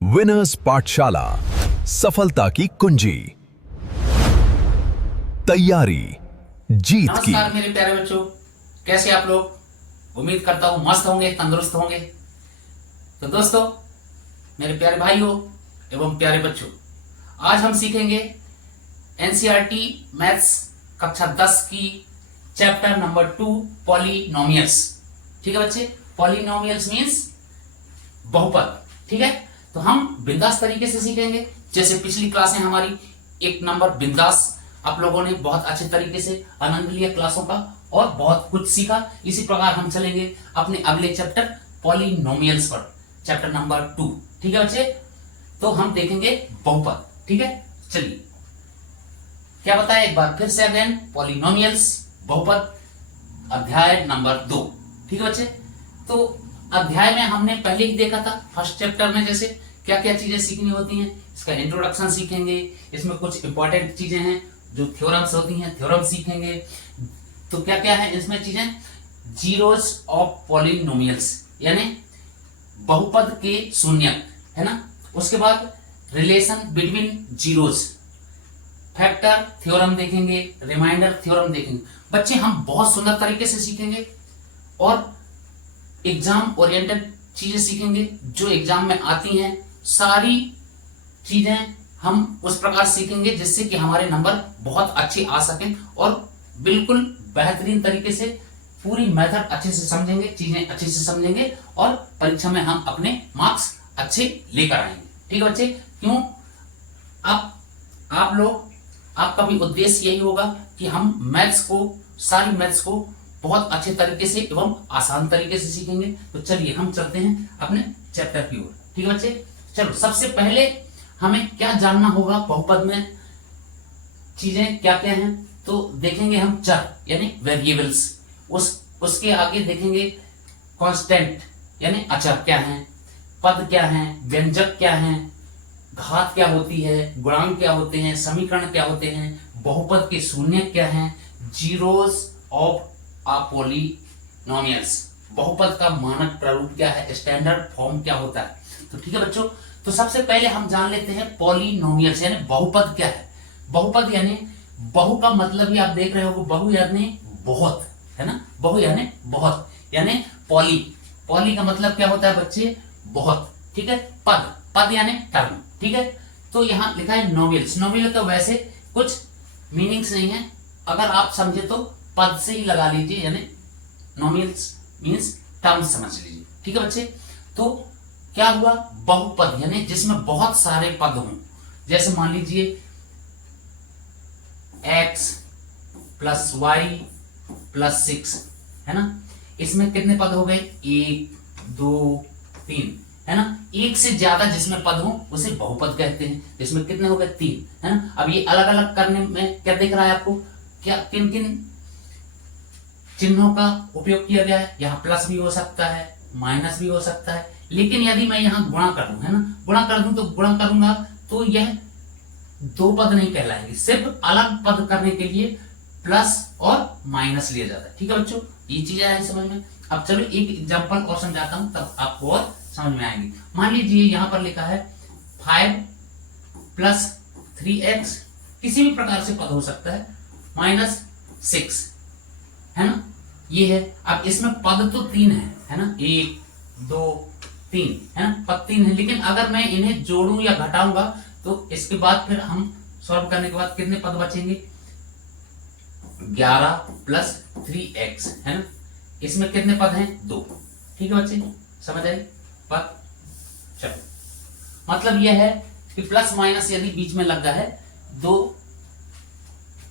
Winners पाठशाला सफलता की कुंजी। तैयारी जीत की। नमस्कार मेरे प्यारे बच्चों, कैसे आप लोग? उम्मीद करता हूँ मस्त होंगे, तंदुरुस्त होंगे। तो दोस्तों, मेरे प्यारे भाइयों एवं प्यारे बच्चों, आज हम सीखेंगे एनसीईआरटी मैथ्स कक्षा 10 की चैप्टर नंबर 2 पॉलिनोमियल्स। ठीक है बच्चे, पॉलिनोमियल्स मीन्स बहुपद। ठीक है, तो हम बिंदास तरीके से सीखेंगे। जैसे पिछली क्लासें हमारी एक नंबर बिंदास, आप लोगों ने बहुत अच्छे तरीके से आनंद लिया क्लासों का और बहुत कुछ सीखा। इसी प्रकार हम चलेंगे अपने अगले चैप्टर पॉलिनोमियल्स पर, चैप्टर नंबर 2। ठीक है बच्चे, तो हम देखेंगे बहुपद। ठीक है, चलिए क्या बताया एक बार फिर से अगेन, पॉलिनोमियल्स बहुपद, अध्याय नंबर 2। ठीक है बच्चे, तो अध्याय में हमने पहले ही देखा था फर्स्ट चैप्टर में, जैसे क्या क्या चीजें सीखनी होती हैं। इसका इंट्रोडक्शन सीखेंगे, इसमें कुछ इंपॉर्टेंट चीजें हैं जो थ्योरम्स होती हैं, थ्योरम सीखेंगे। तो क्या क्या है इसमें चीजें? जीरोस ऑफ पॉलिनोमियल्स यानी बहुपद के शून्यक, है ना। उसके बाद relation between zeros, factor theorem देखेंगे, रिमाइंडर थ्योरम देखेंगे। बच्चे हम बहुत सुंदर तरीके से सीखेंगे और एग्जाम ओरिएंटेड चीजें सीखेंगे जो एग्जाम में आती हैं। सारी चीजें हम उस प्रकार सीखेंगे जिससे कि हमारे नंबर बहुत अच्छे आ सकें और बिल्कुल बेहतरीन तरीके से पूरी मेथड अच्छे से समझेंगे, चीजें अच्छे से समझेंगे और परीक्षा में हम अपने मार्क्स अच्छे लेकर आएंगे। ठीक है बच्चे, क्यों? आप लोग, आपका भी उद्देश्य यही होगा कि हम मैथ्स को, सारी मैथ्स को बहुत अच्छे तरीके से एवं आसान तरीके से सीखेंगे। तो चलिए हम चलते हैं अपने चैप्टर की ओर। ठीक है बच्चे, चलो सबसे पहले हमें क्या जानना होगा बहुपद में, चीजें क्या क्या हैं। तो देखेंगे हम चर यानी वेरिएबल्स, उसके आगे देखेंगे कांस्टेंट यानी अचर क्या है, पद क्या है, व्यंजक क्या है, घात क्या होती है, गुणांक क्या होते हैं, समीकरण क्या होते हैं, बहुपद के शून्य क्या हैं, जीरोस ऑफ पॉलिनोमियल्स, बहुपद का मानक प्रारूप क्या है, स्टैंडर्ड फॉर्म क्या होता है। तो ठीक है बच्चों, तो सबसे पहले हम जान लेते हैं पॉलिनोमियल्स यानी बहुपद क्या है। बहुपद यानी, बहु का मतलब ही आप देख रहे हो, बहु यानी बहुत, है ना। बहु यानी बहुत, यानी पॉली, पॉली का मतलब क्या होता है बच्चे? बहुत। ठीक है, पद, पद यानी टर्म। ठीक है, तो यहां लिखा है नोमियल्स। नोमियल तो वैसे कुछ मीनिंग्स नहीं है, अगर आप समझे तो पद से ही लगा लीजिए, यानी नोमियल्स मींस टर्म समझ लीजिए। ठीक है बच्चे, तो क्या हुआ? बहुपद यानी जिसमें बहुत सारे पद हों। जैसे मान लीजिए x प्लस वाई प्लस 6, है ना। इसमें कितने पद हो गए? 1 2 3, है ना। एक से ज्यादा जिसमें पद हो उसे बहुपद कहते हैं। इसमें कितने हो गए? 3, है ना। अब ये अलग अलग करने में क्या दिख रहा है आपको? क्या किन किन चिन्हों का उपयोग किया गया है? यहाँ प्लस भी हो सकता है, माइनस भी हो सकता है, लेकिन यदि मैं यहाँ गुणा कर दूं, है ना, गुणा कर दूं, तो गुणा करूंगा तो यह दो पद नहीं कहलाएंगे। सिर्फ अलग पद करने के लिए प्लस और माइनस लिया जाता है। ठीक है बच्चों, ये चीजें आई समझ में। अब चलो एक एग्जाम्पल और समझाता हूं, तब आपको और समझ में आएंगी। मान लीजिए यहाँ पर लिखा है 5 प्लस 3x, किसी भी प्रकार से पद हो सकता है, माइनस 6, है ना। ये है। अब इसमें पद तो 3 है ना, 1 2 3, है ना, पद 3 है। लेकिन अगर मैं इन्हें जोड़ूं या घटाऊंगा तो इसके बाद फिर हम सॉल्व करने के बाद कितने पद बचेंगे? 11 प्लस 3x, है ना। इसमें कितने पद हैं? 2। ठीक है बच्चे, समझ आई बात? चलो, मतलब यह है कि प्लस माइनस यदि बीच में लग गया है दो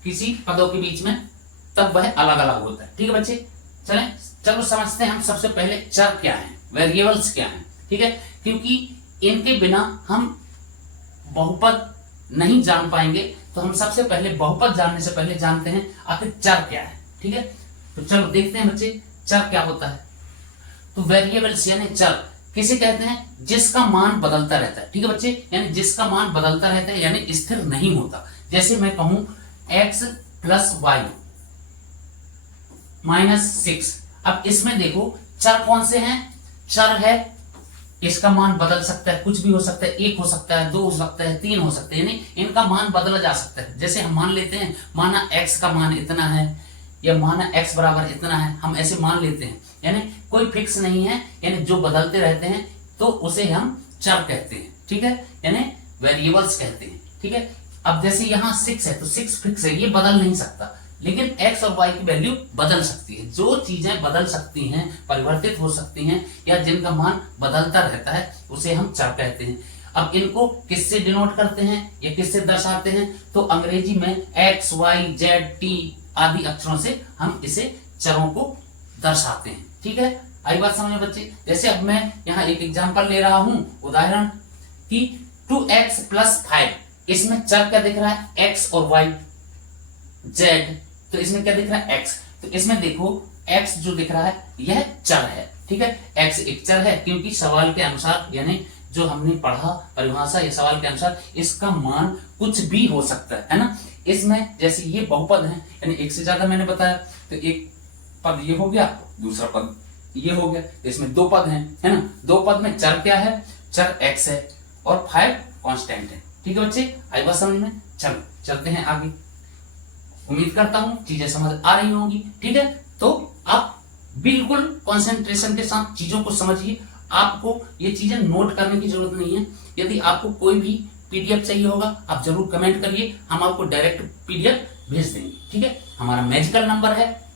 किसी पदों के बीच में, तब वह अलग अलग होता है। ठीक है बच्चे, चलो समझते हैं हम सबसे पहले चर क्या है, वेरिएबल्स क्या है। ठीक है, क्योंकि इनके बिना हम बहुपद नहीं जान पाएंगे, तो हम सबसे पहले बहुपद जानने से पहले जानते हैं आखिर चर क्या है। ठीक है, तो चलो देखते हैं बच्चे चर क्या होता है। तो वेरिएबल्स यानी चर किसे कहते हैं? जिसका मान बदलता रहता है। ठीक है बच्चे, यानी जिसका मान बदलता रहता है, यानी स्थिर नहीं होता। जैसे मैं कहूं x प्लस वाई माइनस 6, अब इसमें देखो चर कौन से हैं? चर है इसका मान बदल सकता है, कुछ भी हो सकता है, 1 हो सकता है, 2 हो सकता है, 3 हो सकते हैं, यानी इनका मान बदला जा सकता है। जैसे हम मान लेते हैं, माना x का मान इतना है या माना x बराबर इतना है, हम ऐसे मान लेते हैं, यानी कोई फिक्स नहीं है, यानी जो बदलते रहते हैं तो उसे हम चर कहते हैं, ठीक है, यानी वेरिएबल्स कहते हैं, ठीक है। अब जैसे यहाँ 6 है तो 6 फिक्स है, ये बदल नहीं सकता, लेकिन x और y की वैल्यू बदल सकती है। जो चीजें बदल सकती हैं, परिवर्तित हो सकती हैं या जिनका मान बदलता रहता है उसे हम चर कहते हैं। अब इनको किससे डिनोट करते हैं या किससे दर्शाते हैं, तो अंग्रेजी में x, y, z, t आदि अक्षरों से हम इसे चरों को दर्शाते हैं, ठीक है। आई बात समझ में बच्चे। जैसे अब मैं यहाँ एक एग्जांपल ले रहा हूं, उदाहरण कि 2x + 5, इसमें चर क्या दिख रहा है, x और y, z, तो इसमें क्या दिख रहा है, x, तो इसमें देखो x जो दिख रहा है यह चर है, ठीक है, x एक चर है, क्योंकि सवाल के अनुसार, यानी जो हमने पढ़ा परिभाषा या सवाल के अनुसार इसका मान कुछ भी हो सकता है ना। इसमें जैसे ये बहुपद है, यानी एक से ज्यादा मैंने बताया, तो एक पद ये हो गया, दूसरा पद ये हो गया, इसमें 2 पद हैं, है ना। 2 पद में चर क्या है, चर x है और 5 कांस्टेंट है, ठीक है बच्चे। आई बात समझ में। चलो चलते हैं आगे। उम्मीद करता हूं चीजें समझ आ रही होंगी, ठीक है। तो आप बिल्कुल कंसंट्रेशन के साथ चीजों को समझिए, आपको ये चीजें नोट करने की जरूरत नहीं है। यदि आपको कोई भी पीडीएफ चाहिए होगा आप जरूर कमेंट करिए, हम आपको डायरेक्ट पीडीएफ भेज देंगे, ठीक है। हमारा मैजिकल नंबर है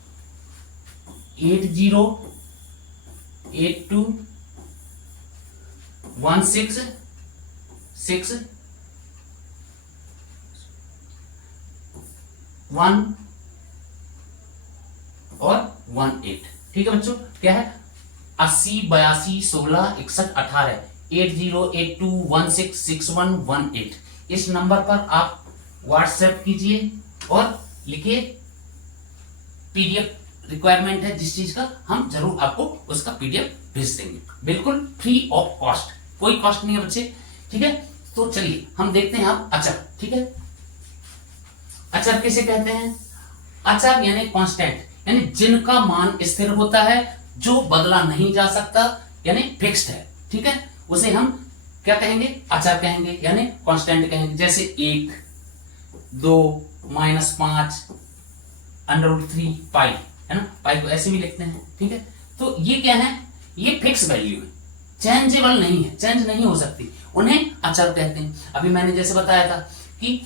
80821661 और 18, ठीक है बच्चों। क्या है, 80 82 16 61 18, 8082166118। इस नंबर पर आप व्हाट्सएप कीजिए और लिखिए पीडीएफ रिक्वायरमेंट है जिस चीज का, हम जरूर आपको उसका पीडीएफ भेज देंगे, बिल्कुल फ्री ऑफ कॉस्ट, कोई कॉस्ट नहीं है बच्चे, ठीक है। तो चलिए हम देखते हैं अब अचर, ठीक है। अचर किसे कहते हैं, अचर यानी कांस्टेंट, यानी जिनका मान स्थिर होता है, जो बदला नहीं जा सकता, यानी फिक्स्ड है, ठीक है, उसे हम क्या कहेंगे, अचर कहेंगे, यानी कांस्टेंट कहेंगे। जैसे 1, 2, -5, √3 पाई, है ना, पाई को ऐसे भी लिखते हैं, ठीक है। तो ये क्या है, ये फिक्स वैल्यू है, चेंजेबल नहीं है, चेंज नहीं हो सकती, उन्हें अचर कहते हैं। अभी मैंने जैसे बताया था कि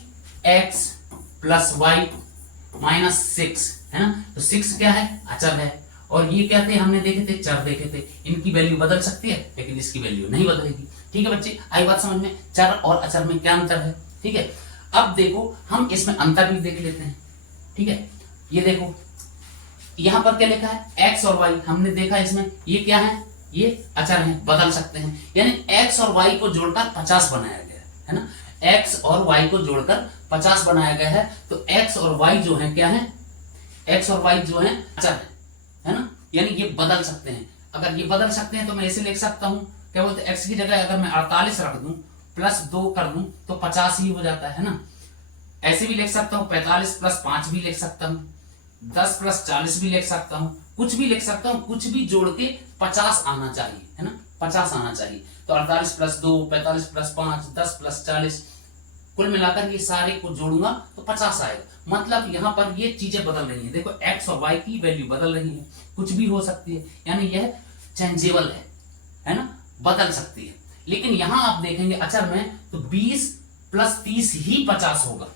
x + y - 6, है ना, तो 6 क्या है, अचर है, और ये क्या थे, हमने देखे थे, चर देखे थे। इनकी वैल्यू बदल सकती है लेकिन इसकी वैल्यू नहीं बदलेगी, ठीक है बच्चे। आई बात समझ में, चर और अचर में क्या अंतर है, ठीक है। अब देखो हम इसमें अंतर भी देख लेते हैं, ठीक है। ये देखो यहां पर क्या लिखा है, x और y, हमने देखा इसमें ये क्या है, ये अचर है, बदल सकते हैं, यानी x और y को जोड़कर 50 बनाया गया है ना, x और y को जोड़कर 50 बनाया गया है। तो x और y जो है क्या है, x और y जो है अचर है ना, यानी ये बदल सकते हैं। अगर ये बदल सकते हैं तो मैं ऐसे लिख सकता हूं, क्या बोलते हैं, x की जगह अगर मैं 48 रख दूं +2 कर दूं तो 50 ही हो जाता है ना। ऐसे भी लिख सकता हूं, 45 + 5 भी लिख सकता हूं, 10 + 40 भी लिख सकता हूं, कुछ भी लिख सकता हूं, कुछ भी जोड़ के 50 आना चाहिए, है ना, 50 आना चाहिए। तो 48 + 2, 45 + 5, 10 + 40, कुल मिलाकर ये सारे को जोड़ूंगा तो 50 आएगा। मतलब यहाँ पर ये चीजें बदल रही हैं, देखो x और y की वैल्यू बदल रही है, कुछ भी हो सकती है, यानी यह चेंजेबल है ना, बदल सकती है। लेकिन यहाँ आप देखेंगे अचर में तो 20 + 30 ही 50 होगा,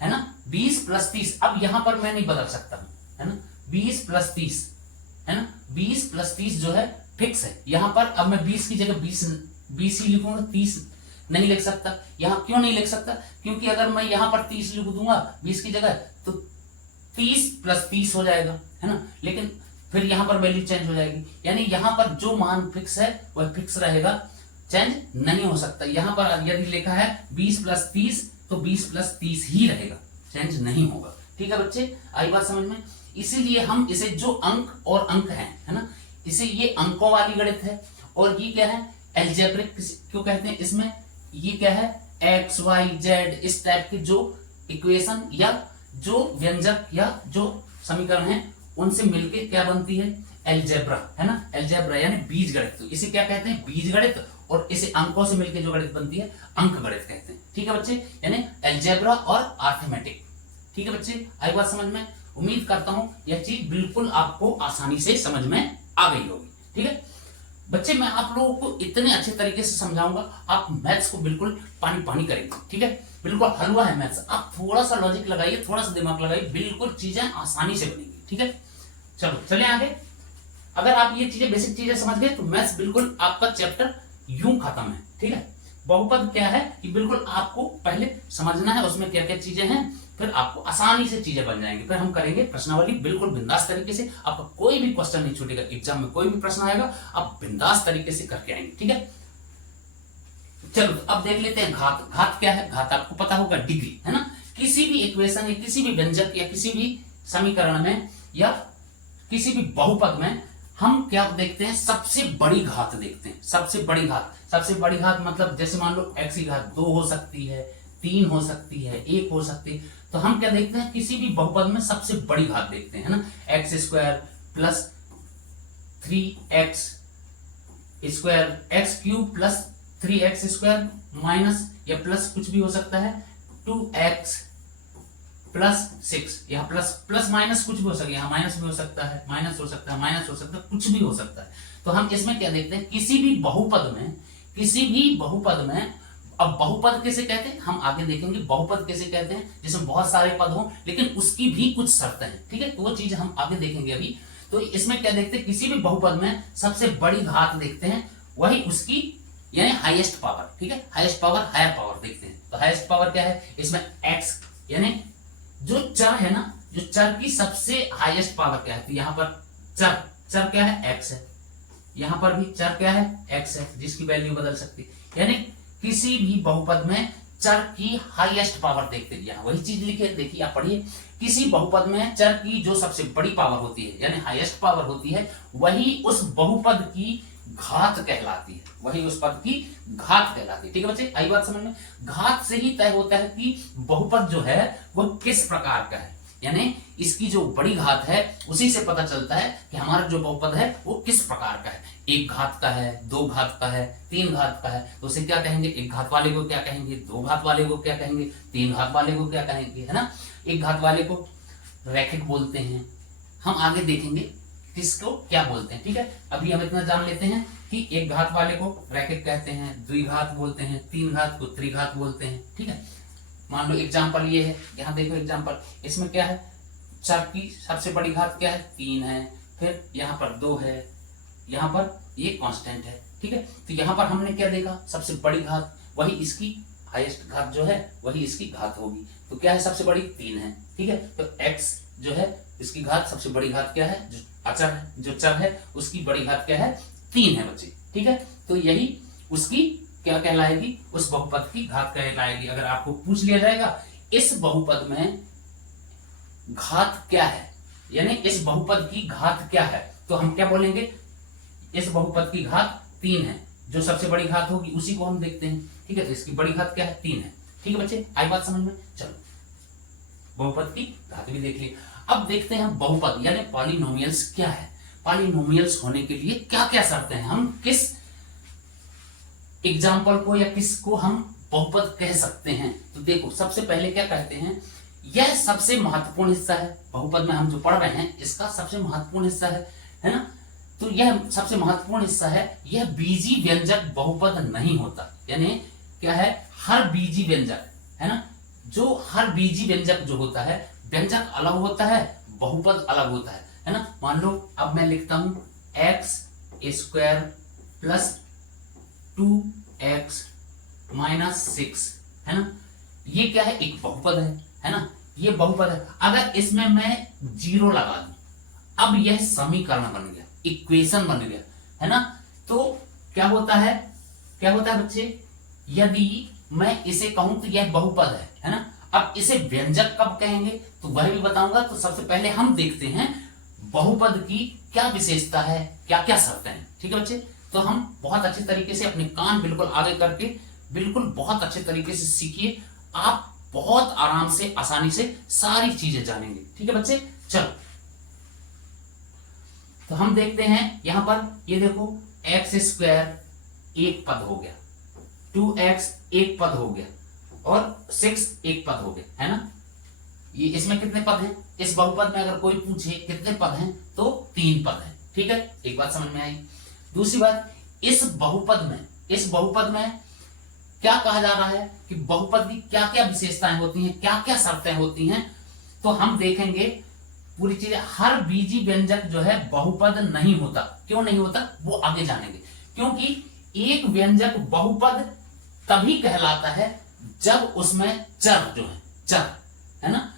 है ना, 20 + 30। अब यहाँ पर मैं नहीं बदल सकता हूं, है ना, 20 + 30, है ना, 20 + 30 जो है फिक्स है। यहाँ पर अब मैं 20 की जगह 20 ही लिखूंगा, 30 नहीं लिख सकता। यहाँ क्यों नहीं लिख सकता, क्योंकि अगर मैं यहाँ पर 30 लिख दूंगा 20 की जगह तो 30 + 30 हो जाएगा, है ना, लेकिन फिर यहाँ पर वैल्यू चेंज हो जाएगी, यानी यहाँ पर जो मान फिक्स है वह फिक्स रहेगा, चेंज नहीं हो सकता। यहाँ पर यदि लिखा है 20 + 30 तो 20 + 30 ही रहेगा, चेंज नहीं होगा, ठीक है बच्चे। आई बात समझ में। इसीलिए हम इसे जो अंक और अंक है ना, इसे ये अंकों वाली गणित है, और ये क्या है, एल्जेब्रिक क्यों कहते हैं, इसमें ये क्या है, x y z इस टाइप के जो इक्वेशन या जो व्यंजक या जो समीकरण है उनसे मिलके क्या बनती है, एलजेब्रा, है ना, एलजेब्रा यानी बीज गणित। तो इसे क्या कहते हैं, बीज गणित, और इसे अंकों से मिलकर जो गणित बनती है अंक गणित कहते हैं। ठीक है बच्चे, यानी एलजेब्रा और अरिथमेटिक। ठीक है बच्चे, आई बात समझ में? उम्मीद करता हूं यह चीज बिल्कुल आपको आसानी से समझ में आ गई होगी। ठीक है बच्चे, मैं आप लोगों को इतने अच्छे तरीके से समझाऊंगा, आप मैथ्स को बिल्कुल पानी पानी करेंगे। ठीक है, बिल्कुल हलवा है मैथ्स, आप थोड़ा सा लॉजिक लगाइए, थोड़ा सा दिमाग लगाइए, बिल्कुल चीजें आसानी से बनेंगी। ठीक है, चलो चले आगे। अगर आप ये चीजें, बेसिक चीजें समझ गए तो मैथ्स बिल्कुल आपका चैप्टर यूं खत्म है। ठीक है, बहुपद क्या है कि बिल्कुल आपको पहले समझना है उसमें क्या क्या चीजें हैं, फिर आपको आसानी से चीजें बन जाएंगी। फिर हम करेंगे प्रश्नावली बिल्कुल बिंदास तरीके से, आपका कोई भी क्वेश्चन नहीं छूटेगा। एग्जाम में कोई भी प्रश्न आएगा आप बिंदास तरीके से करके आएंगे। ठीक है, चलो अब देख लेते हैं घात। घात क्या है? घात आपको पता होगा, डिग्री, है ना। किसी भी इक्वेशन या किसी भी व्यंजक या किसी भी समीकरण में या किसी भी बहुपद में हम क्या देखते हैं, सबसे बड़ी घात देखते हैं। सबसे बड़ी घात, सबसे बड़ी घात मतलब जैसे मान लो x की घात 2 हो सकती है, 3 हो सकती है, 1 हो सकती है। तो हम क्या देखते हैं, किसी भी बहुपद में सबसे बड़ी घात देखते हैं, है ना। X square plus 3x square, x cube plus 3x square minus या प्लस कुछ भी हो सकता है 2x प्लस 6, यहाँ प्लस प्लस माइनस कुछ भी हो सकता है, यहाँ माइनस भी हो सकता है, माइनस हो सकता है, माइनस हो सकता है, कुछ भी हो सकता है। तो हम इसमें क्या देखते हैं, किसी भी बहुपद में, किसी भी बहुपद में, अब बहुपद कैसे कहते हैं हम आगे देखेंगे। बहुपद कैसे कहते हैं, जिसमें बहुत सारे पद हो लेकिन उसकी भी कुछ शर्तें हैं। ठीक है, तो वो चीज हम आगे देखेंगे अभी। तो इसमें क्या देखते हैं, किसी भी बहुपद में सबसे बड़ी घात देखते हैं, वही उसकी यानी हाईएस्ट पावर। ठीक है, हाईएस्ट पावर, हायर पावर देखते हैं। तो हाईएस्ट पावर क्या है, इसमें एक्स यानी जो चर है ना, जो चर की सबसे हाईएस्ट पावर क्या है, तो यहाँ पर चर, चर क्या है, एक्स है। यहाँ पर भी चर क्या है, एक्स है, जिसकी वैल्यू बदल सकती है। यानी किसी भी बहुपद में चर की हाईएस्ट पावर देखते हैं। यहाँ वही चीज लिखे, देखिए आप पढ़िए, किसी बहुपद में चर की जो सबसे बड़ी पावर होती है यानी हाईएस्ट पावर होती है, वही उस बहुपद की घात कहलाती है, वही उस पद की घात कहलाती है। ठीक है बच्चे, आई बात समझ में? घात से ही तय होता है कि बहुपद जो है वो किस प्रकार का है, यानी इसकी जो बड़ी घात है उसी से पता चलता है कि हमारा जो बहुपद है वो किस प्रकार का है। एक घात का है, दो घात का है, तीन घात का है, तो उसे क्या कहेंगे, एक घात वाले को क्या कहेंगे, दो घात वाले को क्या कहेंगे, तीन घात वाले को क्या कहेंगे, है ना। एक घात वाले को रैखिक बोलते हैं, हम आगे देखेंगे किसको क्या बोलते हैं। ठीक है, अभी हम इतना जान लेते हैं कि एक घात वाले को रैखिक कहते हैं, द्विघात बोलते हैं, तीन घात को त्रिघात बोलते हैं। ठीक है, मान लो एग्जांपल ये है, यहाँ देखो एग्जांपल, इसमें क्या है, चर की सबसे बड़ी घात क्या है, 3 है, फिर यहाँ पर 2 है, यहाँ पर ये कांस्टेंट है। ठीक है, तो यहाँ पर हमने क्या देखा, सबसे बड़ी घात, वही इसकी हाईएस्ट घात जो है वही इसकी घात होगी। तो क्या है, सबसे बड़ी 3 है। ठीक है, तो x जो है इसकी घात, सबसे बड़ी घात क्या है, जो अचर है, जो चर है उसकी बड़ी घात क्या है, 3 है बच्चे। ठीक है, तो यही उसकी क्या कहलाएगी, उस बहुपद की घात कहलाएगी। अगर आपको पूछ लिया जाएगा इस बहुपद में घात क्या है, यानी इस बहुपद की घात क्या है, तो हम क्या बोलेंगे, इस बहुपद की घात 3 है, जो सबसे बड़ी घात होगी उसी को हम देखते हैं। ठीक है, तो इसकी बड़ी घात क्या है, 3 है। ठीक है बच्चे, आई बात समझ में? चलो बहुपद की घात भी देख लिए। अब देखते हैं बहुपद यानी पॉलिनोमियल्स क्या है, पॉलिनोमियल्स होने के लिए क्या क्या शर्तें हैं, हम किस एग्जाम्पल को या किसको हम बहुपद कह सकते हैं। तो देखो सबसे पहले क्या कहते हैं, यह सबसे महत्वपूर्ण हिस्सा है, बहुपद में हम जो पढ़ रहे हैं इसका सबसे महत्वपूर्ण हिस्सा है ना। तो यह सबसे महत्वपूर्ण हिस्सा है, यह बीजी व्यंजक बहुपद नहीं होता। यानी क्या है, हर बीजी व्यंजक, है ना, जो हर बीजी व्यंजक जो होता है, व्यंजक अलग होता है, बहुपद अलग होता है ना। मान लो अब मैं लिखता हूं x square plus 2x minus 6, है ना, ये क्या है, एक बहुपद है ना, ये बहुपद है। अगर इसमें मैं 0 लगा दूं, अब यह समीकरण बन गया, इक्वेशन बन गया, है ना। तो क्या होता है, क्या होता है बच्चे, यदि मैं इसे कहूं तो यह बहुपद है ना। अब इसे व्यंजक कब कहेंगे तो वह भी बताऊंगा। तो सबसे पहले हम देखते हैं बहुपद की क्या विशेषता है, क्या क्या शर्तें हैं। ठीक है बच्चे, तो हम बहुत अच्छे तरीके से अपने कान बिल्कुल आगे करके बिल्कुल बहुत अच्छे तरीके से सीखिए, आप बहुत आराम से आसानी से सारी चीजें जानेंगे। ठीक है बच्चे, चलो तो हम देखते हैं यहां पर, ये देखो एक्स स्क्वायर एक पद हो गया, 2x एक पद हो गया और 6 एक पद हो गया, है ना। ये इसमें कितने पद हैं? इस बहुपद में अगर कोई पूछे कितने पद हैं तो 3 पद हैं, ठीक है। एक बात समझ में आई। दूसरी बात, इस बहुपद में क्या कहा जा रहा है कि बहुपद की क्या क्या विशेषताएं होती हैं, क्या क्या शर्तें होती हैं, तो हम देखेंगे पूरी चीजें। हर बीजी व्यंजक जो है बहुपद नहीं होता। क्यों नहीं होता वो आगे जानेंगे। क्योंकि एक व्यंजक बहुपद तभी कहलाता है जब उसमें चर जो है, चर है ना,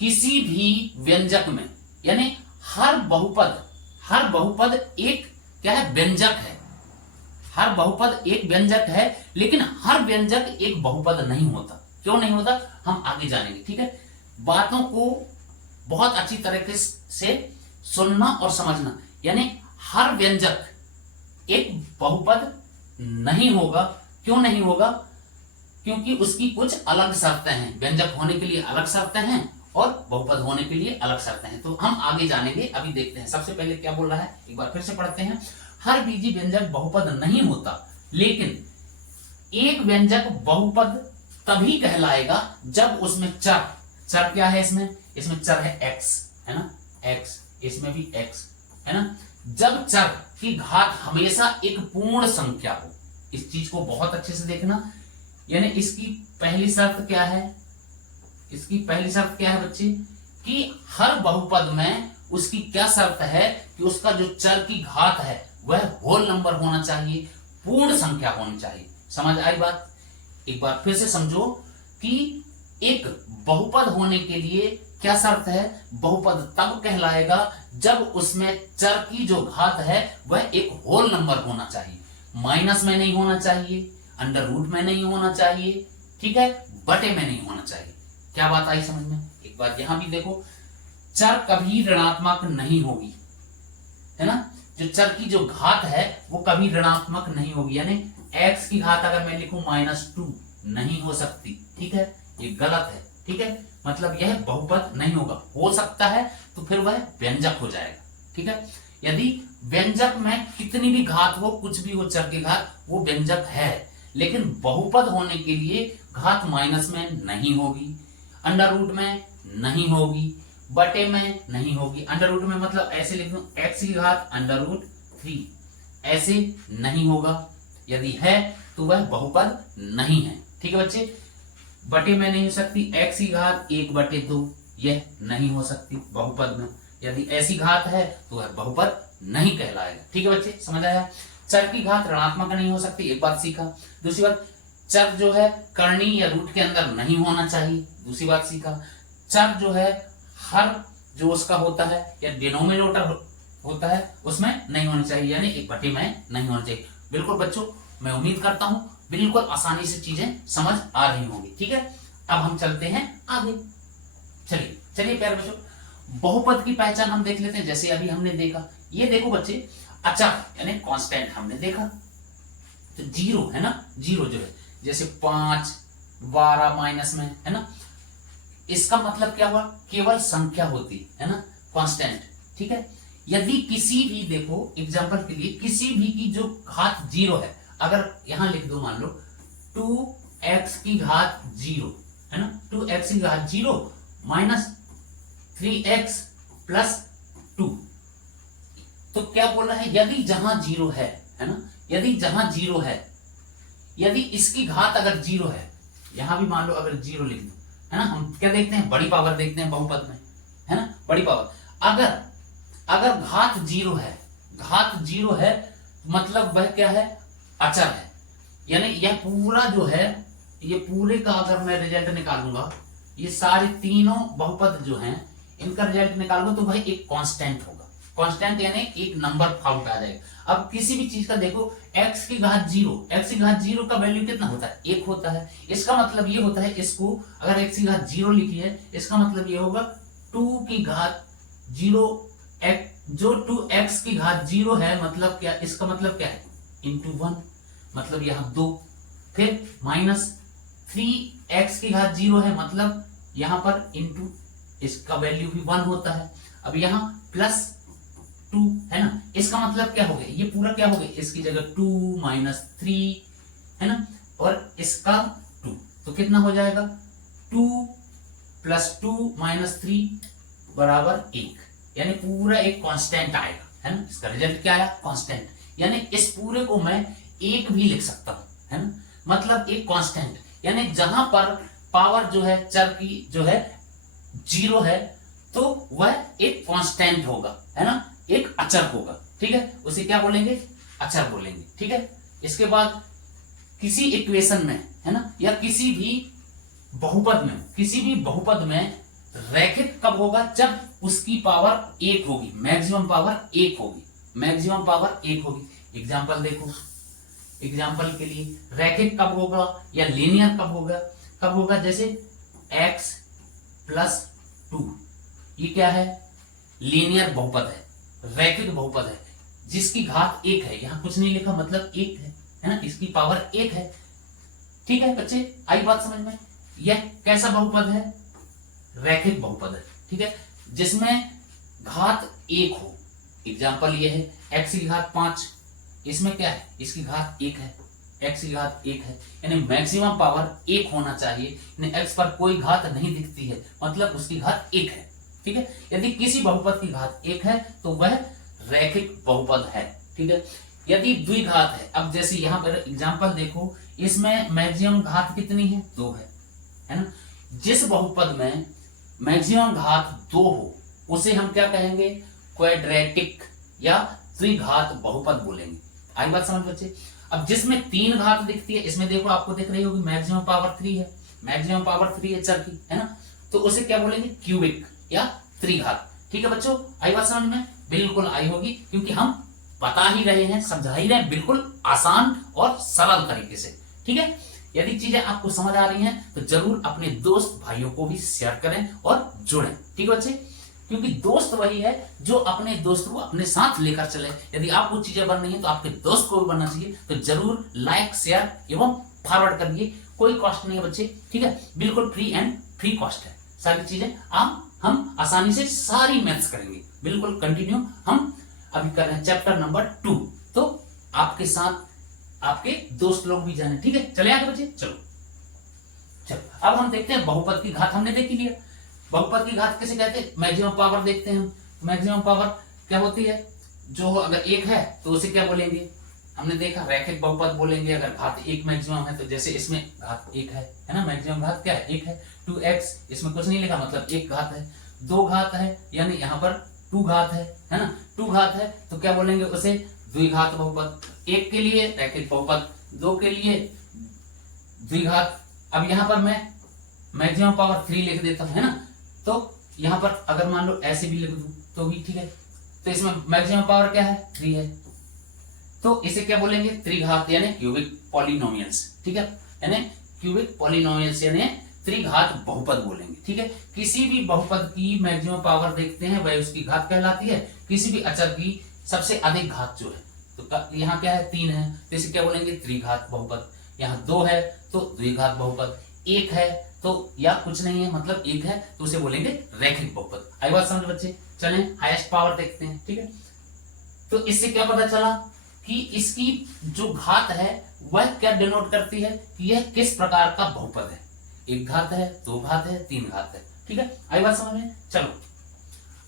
किसी भी व्यंजक में, यानी हर बहुपद एक क्या है, व्यंजक है। हर बहुपद एक व्यंजक है, लेकिन हर व्यंजक एक बहुपद नहीं होता। क्यों नहीं होता हम आगे जानेंगे, ठीक है। बातों को बहुत अच्छी तरीके से सुनना और समझना। यानी हर व्यंजक एक बहुपद नहीं होगा। क्यों नहीं होगा? क्योंकि उसकी कुछ अलग शर्तें हैं। व्यंजक होने के लिए अलग शर्तें हैं और बहुपद होने के लिए अलग शर्तें हैं। तो हम आगे जानेंगे, अभी देखते हैं। सबसे पहले क्या बोल रहा है, एक बार फिर से पढ़ते हैं। हर बीजी व्यंजक बहुपद नहीं होता, लेकिन एक व्यंजक बहुपद तभी कहलाएगा जब उसमें चर क्या है, इसमें चर है x, है ना, x, इसमें भी x, है ना। जब चर की घात हमेशा एक पूर्ण संख्या हो, इस चीज को बहुत अच्छे से देखना। यानी इसकी पहली शर्त क्या है, बच्चे, कि हर बहुपद में उसकी क्या शर्त है कि उसका जो चर की घात है वह होल नंबर होना चाहिए, पूर्ण संख्या होनी चाहिए। समझ आई बात? एक बार फिर से समझो कि एक बहुपद होने के लिए क्या शर्त है, बहुपद तब कहलाएगा जब उसमें चर की जो घात है वह एक होल नंबर होना चाहिए, माइनस में नहीं होना चाहिए, अंडर रूट में नहीं होना चाहिए, ठीक है, बटे में नहीं होना चाहिए। क्या बात आई समझ में? एक बार यहां भी देखो, चर कभी ऋणात्मक नहीं होगी, है ना। जो चर की जो घात है वो कभी ऋणात्मक नहीं होगी। यानी x की घात अगर मैं लिखूं -2 नहीं हो सकती, ठीक है, ये गलत है, ठीक है। मतलब यह बहुपद नहीं होगा। हो सकता है तो फिर वह व्यंजक हो जाएगा, ठीक है। यदि व्यंजक में कितनी भी घात हो, कुछ भी हो चर की घात, वो व्यंजक है। लेकिन बहुपद होने के लिए घात माइनस में नहीं होगी, अंडर रूट में नहीं होगी, बटे में नहीं होगी। अंडर रूट में मतलब ऐसे लिख दूं, x की घात अंडर रूट 3, ऐसे नहीं होगा। यदि है तो वह बहुपद नहीं है, ठीक है बच्चे। बटे में नहीं हो सकती, x की घात 1/2, यह नहीं हो सकती बहुपद में। यदि ऐसी घात है तो वह बहुपद नहीं कहलाएगा, ठीक है बच्चे, समझ आया। चर की घात ऋणात्मक नहीं हो सकती, एक बात सीखा। दूसरी बात, चर जो है कर्णी या रूट के अंदर नहीं होना चाहिए, दूसरी बात सीखा। चर जो है हर जो उसका होता है या डिनोमिनेटर होता है उसमें नहीं होना चाहिए, यानी एक बटे में नहीं होना चाहिए। बिल्कुल बच्चों, मैं उम्मीद करता हूं बिल्कुल आसानी से चीजें समझ आ रही होंगी, ठीक है। अब हम चलते हैं आगे। चलिए प्यारे बच्चों, बहुपद की पहचान हम देख लेते हैं। जैसे अभी हमने देखा, ये देखो बच्चे, अचर यानी कांस्टेंट हमने देखा, तो जीरो है ना, जीरो जो है जैसे 5, 12 माइनस में, है ना। इसका मतलब क्या हुआ, केवल संख्या होती है ना, कांस्टेंट, ठीक है। यदि किसी भी, देखो एग्जांपल के लिए, किसी भी की जो घात 0 है, अगर यहां लिख दो, मान लो 2x की घात 0, है ना, 2x की घात 0 माइनस 3x प्लस 2, तो क्या बोल रहा है, यदि जहां 0 है ना, यदि जहां 0 है, यदि इसकी घात अगर 0 है, यहां भी मान लो अगर 0 लिख दो, है ना। हम क्या देखते हैं, बड़ी पावर देखते हैं बहुपद में, है ना, बड़ी पावर। अगर घात 0 है, घात 0 है, मतलब वह क्या है, अचर है। यानी यह पूरा जो है, ये पूरे का अगर मैं रिजल्ट निकालूंगा, ये सारे तीनों बहुपद जो हैं इनका रिजल्ट निकालूंगा तो वह एक कांस्टेंट होगा। कांस्टेंट यानी एक नंबर फॉर्म पे आ जाएगा। अब किसी भी चीज का देखो, x की घात 0, x की घात 0 का वैल्यू कितना होता है, 1 होता है। इसका मतलब ये होता है, इसको अगर x की घात 0 लिखी है, इसका मतलब ये होगा 2 की घात 0, जो 2x की घात 0 है, मतलब क्या, इसका मतलब क्या है, इंटू 1, मतलब यहां 2, फिर माइनस 3x की घात 0 है, मतलब यहां पर इंटू, इसका वैल्यू भी 1 होता है। अब यहां प्लस 2 है ना। इसका मतलब क्या हो गया, ये पूरा क्या हो गया, इसकी जगह 2 माइनस 3 है ना, और इसका 2, तो कितना हो जाएगा 2 प्लस 2 माइनस 3 बराबर 1, यानी पूरा एक कांस्टेंट आएगा है ना। इसका रिजल्ट क्या आया, कांस्टेंट, यानी इस पूरे को मैं 1 भी लिख सकता हूं है ना, मतलब एक कांस्टेंट, यानी जहां पर पावर जो है चर की जो है 0 है तो वह एक कांस्टेंट होगा है ना, एक अचर होगा, ठीक है, उसे क्या बोलेंगे, अचर बोलेंगे, ठीक है। इसके बाद किसी इक्वेशन में है ना, या किसी भी बहुपद में रैखिक कब होगा, जब उसकी पावर 1 होगी, मैक्सिमम पावर 1 होगी, मैक्सिमम पावर 1 होगी। एग्जांपल देखो, एग्जांपल के लिए रैखिक कब होगा या लीनियर कब होगा, जैसे x प्लस 2, ये क्या है, लीनियर बहुपद है, रैखिक बहुपद है, जिसकी घात 1 है, यहां कुछ नहीं लिखा मतलब 1 है ना, इसकी पावर 1 है, ठीक है बच्चे, आई बात समझ में। यह कैसा बहुपद है, रैखिक बहुपद है, ठीक है, जिसमें घात 1 हो। एग्जांपल ये है x की घात 5, इसमें क्या है, इसकी घात 1 है, x की घात 1 है, यानी मैक्सिमम पावर 1 होना चाहिए, यानी x पर कोई घात नहीं दिखती है, मतलब उसकी घात 1 है, ठीक है। यदि किसी बहुपद की घात 1 है तो वह रैखिक बहुपद है, ठीक है। यदि द्विघात है, अब जैसे यहां पर एग्जांपल देखो, इसमें मैक्सिमम घात कितनी है, 2 है ना। जिस बहुपद में मैक्सिमम घात 2 हो उसे हम क्या कहेंगे, क्वाड्रेटिक या त्रिघात बहुपद बोलेंगे। आई बात समझ बच्चे। अब जिसमें 3 घात दिखती है, इसमें देखो आपको दिख रही होगी मैक्सिमम पावर 3 है, मैक्सिमम पावर 3 है चर की, है ना, तो उसे क्या बोलेंगे, क्यूबिक या त्रिघात, ठीक है बच्चों, आई बात समझ में, बिल्कुल आई होगी, क्योंकि हम बता ही रहे हैं, समझा ही रहे हैं, बिल्कुल आसान और सरल तरीके से, ठीक है। यदि चीजें आपको समझ आ रही हैं तो जरूर अपने दोस्त भाइयों को भी शेयर करें और जुड़ें, ठीक है बच्चे, क्योंकि दोस्त वही है जो अपने दोस्त को अपने साथ लेकर चले। यदि आपको चीजें बननी है तो आपके दोस्त को भी बनना चाहिए, तो जरूर लाइक शेयर एवं फॉरवर्ड करिए, कोई कॉस्ट नहीं है बच्चे, ठीक है, बिल्कुल फ्री कॉस्ट है, सारी चीजें हम आसानी से सारी मैथ्स करेंगे, बिल्कुल कंटिन्यू। हम अभी कर रहे हैं चैप्टर नंबर 2, तो आपके साथ आपके दोस्त लोग भी जाने, ठीक है, चले आगे बच्चे, चलो अब हम देखते हैं बहुपद की घात, हमने देख लिया बहुपद की घात किसे कहते हैं, मैक्सिमम पावर देखते हैं हम। मैक्सिमम पावर क्या होती है, जो अगर 1 है तो उसे क्या बोलेंगे, हमने देखा रैखिक बहुपद बोलेंगे अगर घात 1 मैक्सिमम है, तो जैसे इसमें घात 1 है ना, मैक्सिमम घात क्या है, 1 है। 2x, इसमें कुछ नहीं लिखा मतलब 1 घात है। 2 घात है यानी यहाँ पर 2 घात है ना, 2 घात है तो क्या बोलेंगे उसे, द्विघात बहुपद। 1 के लिए रैखिक बहुपद, 2 के लिए द्विघात। अब यहाँ पर मैं मैक्सिमम पावर 3 लिख देता हूं है ना, तो यहां पर अगर मान लो ऐसे भी लिख दूं तो भी ठीक है, तो इसमें मैक्सिमम पावर क्या है, 3 है, तो इसे क्या बोलेंगे, त्रिघात यानी क्यूबिक पॉलिनोमियल्स, ठीक है, यानी क्यूबिक पॉलिनोमियल्स यानी त्रिघात बहुपद बोलेंगे, ठीक है। किसी भी बहुपद की मैक्सिमम पावर देखते हैं वह उसकी घात कहलाती है, किसी भी अचर की सबसे अधिक घात जो है, तो यहाँ क्या है, 3 है तो इसे क्या बोलेंगे, त्रिघात बहुपद। यहाँ 2 है तो द्विघात बहुपद, 1 है तो या कुछ नहीं है मतलब 1 है तो उसे बोलेंगे रैखिक बहुपद। आई बात समझ बच्चे, चलें हाईएस्ट पावर देखते हैं, ठीक है। तो इससे क्या पता चला कि इसकी जो घात है वह क्या डिनोट करती है कि यह किस प्रकार का बहुपद है, 1 घात है, 2 घात है, 3 घात है, ठीक है। आई बात समझ में। चलो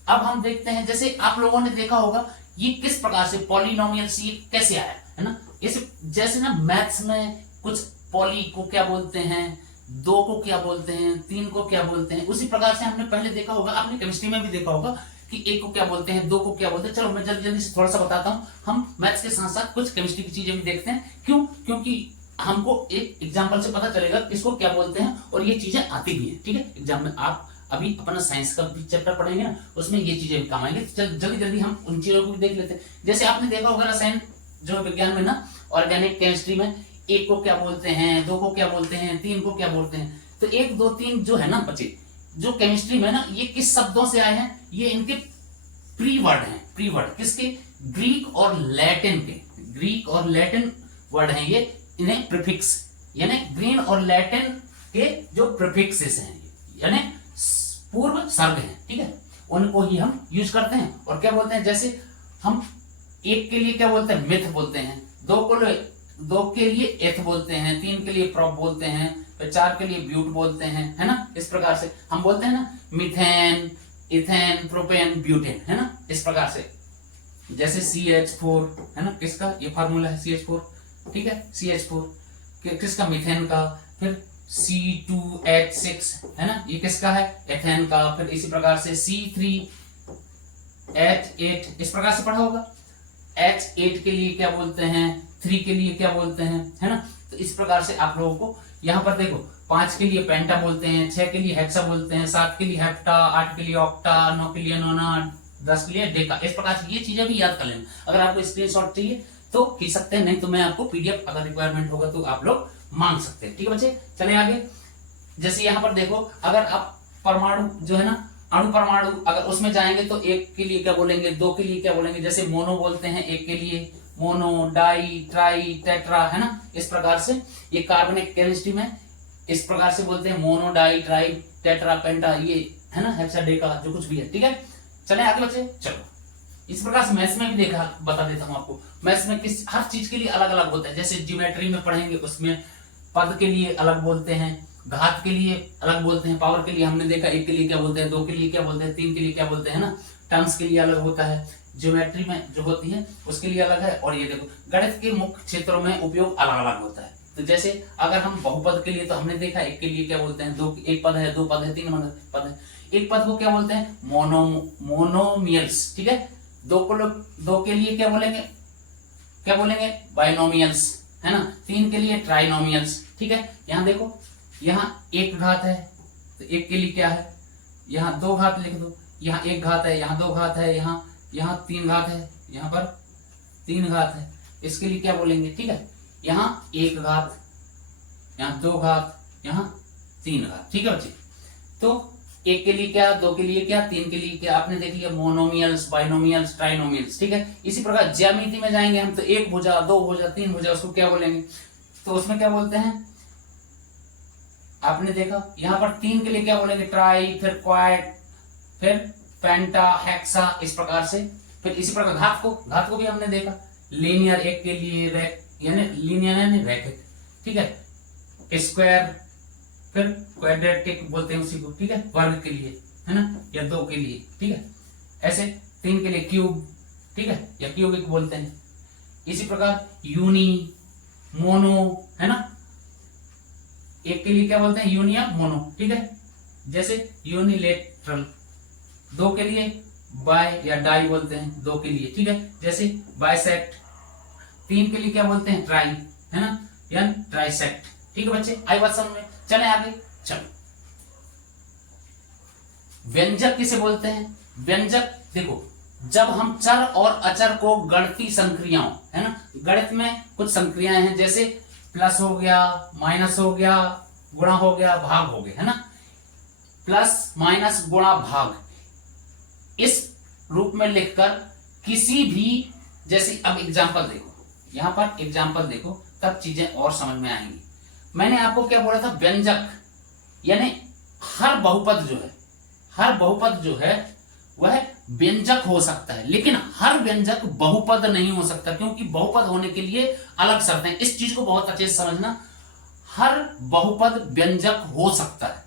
अब हम देखते हैं, जैसे आप लोगों ने देखा होगा ये किस प्रकार से पॉलिनोमियल्स ये कैसे आया है ना, इस जैसे ना मैथ्स में कुछ पॉली को क्या बोलते हैं, 2 को क्या बोलते हैं, 3 को क्या बोलते हैं, उसी प्रकार से हमने पहले देखा होगा, आपने केमिस्ट्री में भी देखा होगा कि 1 को क्या बोलते हैं, 2 को क्या बोलते हैं। चलो मैं जल्दी जल्दी से थोड़ा सा बताता हूं, हम मैथ्स के साथ साथ कुछ केमिस्ट्री की चीजें भी देखते हैं, क्यों, क्योंकि हमको एक एग्जाम्पल से पता चलेगा किसको क्या बोलते हैं और ये चीजें आती भी है, ठीक है। एग्जाम में आप अभी अपना साइंस का भी चैप्टर पढ़ेंगे ना, उसमें ये चीजें भी काम आएंगे, जल्दी जल्दी हम उन चीजों को भी देख लेते हैं। जैसे आपने देखा होगा रसायन जो विज्ञान में ना, ऑर्गेनिक केमिस्ट्री में 1 को क्या बोलते हैं, 2 को क्या बोलते हैं, 3 को क्या बोलते हैं, तो 1 2 3 जो है ना बच्चे, जो केमिस्ट्री में ना ये किस शब्दों से आए हैं, ये इनके प्री वर्ड हैं, प्री वर्ड किसके, ग्रीक और लैटिन के, ग्रीक और लैटिन वर्ड हैं ये, इन्हें प्रीफिक्स यानी ग्रीक और लैटिन के जो प्रीफिक्सेस हैं यानी पूर्व सर्ग हैं, ठीक है, उनको ही हम यूज करते हैं। और क्या बोलते हैं, जैसे हम एक के लिए क्या बोलते हैं, मिथ बोलते हैं, दो के लिए एथ बोलते हैं, तीन के लिए प्रॉप बोलते हैं, फिर चार के लिए ब्यूट बोलते हैं, है ना। इस प्रकार से हम बोलते हैं ना, मिथेन, इथेन, प्रोपेन, ब्यूटेन, है ना, इस प्रकार से। जैसे CH4 है ना, किसका ये फार्मूला है CH4, ठीक है, CH4 किसका, मिथेन का। फिर C2H6 है ना, ये किसका है, एथेन का। फिर इसी प्रकार से C3H8, इस प्रकार से पढ़ा होगा। H8 के लिए क्या बोलते हैं, 3 के लिए क्या बोलते हैं, है ना। तो इस प्रकार से आप लोगों को यहाँ पर देखो, 5 के लिए पेंटा बोलते हैं, 6 के लिए हेक्सा बोलते हैं, 7 के लिए हेप्टा, 8 के लिए ऑक्टा, 9 के लिए नोना, 10 के लिए डेका। इस प्रकार से ये चीजें भी याद कर लेना। अगर आपको स्क्रीनशॉट चाहिए तो खींच सकते हैं, नहीं तो मैं आपको PDF अगर रिक्वायरमेंट होगा तो आप लोग मांग सकते हैं, ठीक है बच्चे। चले आगे। जैसे यहाँ पर देखो, अगर आप परमाणु जो है ना, अणु परमाणु, अगर उसमें जाएंगे तो एक के लिए क्या बोलेंगे, दो के लिए क्या बोलेंगे। जैसे मोनो बोलते हैं एक के लिए, मोनो, डाई, ट्राई, टेट्रा, है ना। इस प्रकार से ये कार्बनिक केमिस्ट्री में इस प्रकार से बोलते हैं, मोनो, डाई, ट्राई, टेट्रा, पेंटा, ये है ना, हेक्साडेका, जो कुछ भी है, ठीक है। चले आगे बच्चे। चलो, इस प्रकार से मैथ्स में भी देखा, बता देता हूं आपको। मैथ्स में किस हर चीज के लिए अलग अलग होता है। जैसे ज्योमेट्री में पढ़ेंगे, उसमें पद के लिए अलग बोलते हैं, घात के लिए अलग बोलते हैं, पावर के लिए हमने देखा, एक के लिए क्या बोलते हैं, दो के लिए क्या बोलते हैं, तीन के लिए क्या बोलते हैं, ना। टर्म्स के लिए अलग होता है, ज्योमेट्री में जो होती है उसके लिए अलग है। और ये देखो, गणित के मुख्य क्षेत्रों में उपयोग अलग अलग होता है। तो जैसे अगर हम बहुपद के लिए, तो हमने देखा एक के लिए क्या बोलते हैं, दो, एक पद है, दो पद है, तीन पद है। एक पद को क्या बोलते हैं, मोनोमियल्स, ठीक है। दो के लिए क्या बोलेंगे बाइनोमियल्स, है ना। तीन के लिए ट्राइनोमियल्स, ठीक है। यहाँ देखो, यहाँ एक घात है तो एक के लिए क्या है, यहाँ दो घात लिख दो, यहाँ एक घात है, यहाँ दो घात है, यहाँ तीन घात है, यहाँ पर तीन घात है, इसके लिए क्या बोलेंगे, ठीक है। यहाँ एक घात, यहाँ दो घात, यहाँ तीन घात, ठीक है बच्चे। तो एक के लिए क्या, दो के लिए क्या, तीन के लिए क्या, आपने देख लिया, मोनोमियल्स, बाइनोमियल्स, ट्राइनोमियल्स, ठीक है। इसी प्रकार ज्यामिति में जाएंगे हम, तो एक भुजा, दो भुजा, तीन भुजा, उसको क्या बोलेंगे, तो उसमें क्या बोलते हैं, आपने देखा यहाँ पर तीन के लिए क्या बोलेंगे, ट्राई, फिर क्वाड, फिर पेंटा, हेक्सा, इस प्रकार से। फिर इसी प्रकार घात को भी हमने देखा, लीनियर एक के लिए, यानी लीनियर यानी रैखिक, ठीक है, स्क्वायर, फिर क्वाड्रेटिक बोलते हैं उसी को, ठीक है, वर्ग के लिए, है ना, या दो के लिए, ठीक है। ऐसे तीन के लिए क्यूब, ठीक है, या क्यूबिक बोलते हैं। इसी प्रकार यूनी, मोनो, है ना, एक के लिए क्या बोलते हैं, यूनि या मोनो, ठीक है। जैसे यूनिलेटरल, दो के लिए बाय या डाई बोलते हैं, दो के लिए, ठीक है। जैसे बाइसेक्ट, तीन के लिए क्या बोलते हैं, ट्राई, है ना, या ट्राइसेक्ट, ठीक है बच्चे। आई बात समझ में। चले आगे। चलो, व्यंजक किसे बोलते हैं, व्यंजक देखो, जब हम चर और अचर को गणितीय संक्रियाओं, है ना, गणित में कुछ संक्रियाएं हैं, जैसे प्लस हो गया, माइनस हो गया, गुणा हो गया, भाग हो गया, है ना। प्लस, माइनस, गुणा, भाग, इस रूप में लिखकर किसी भी, जैसे अब एग्जांपल देखो, यहां पर एग्जांपल देखो, तब चीजें और समझ में आएंगी। मैंने आपको क्या बोला था, व्यंजक यानी हर बहुपद जो है वह व्यंजक हो सकता है, लेकिन हर व्यंजक बहुपद नहीं हो सकता, क्योंकि बहुपद होने के लिए अलग शर्तें हैं। इस चीज को बहुत अच्छे से समझना। हर बहुपद व्यंजक हो सकता है,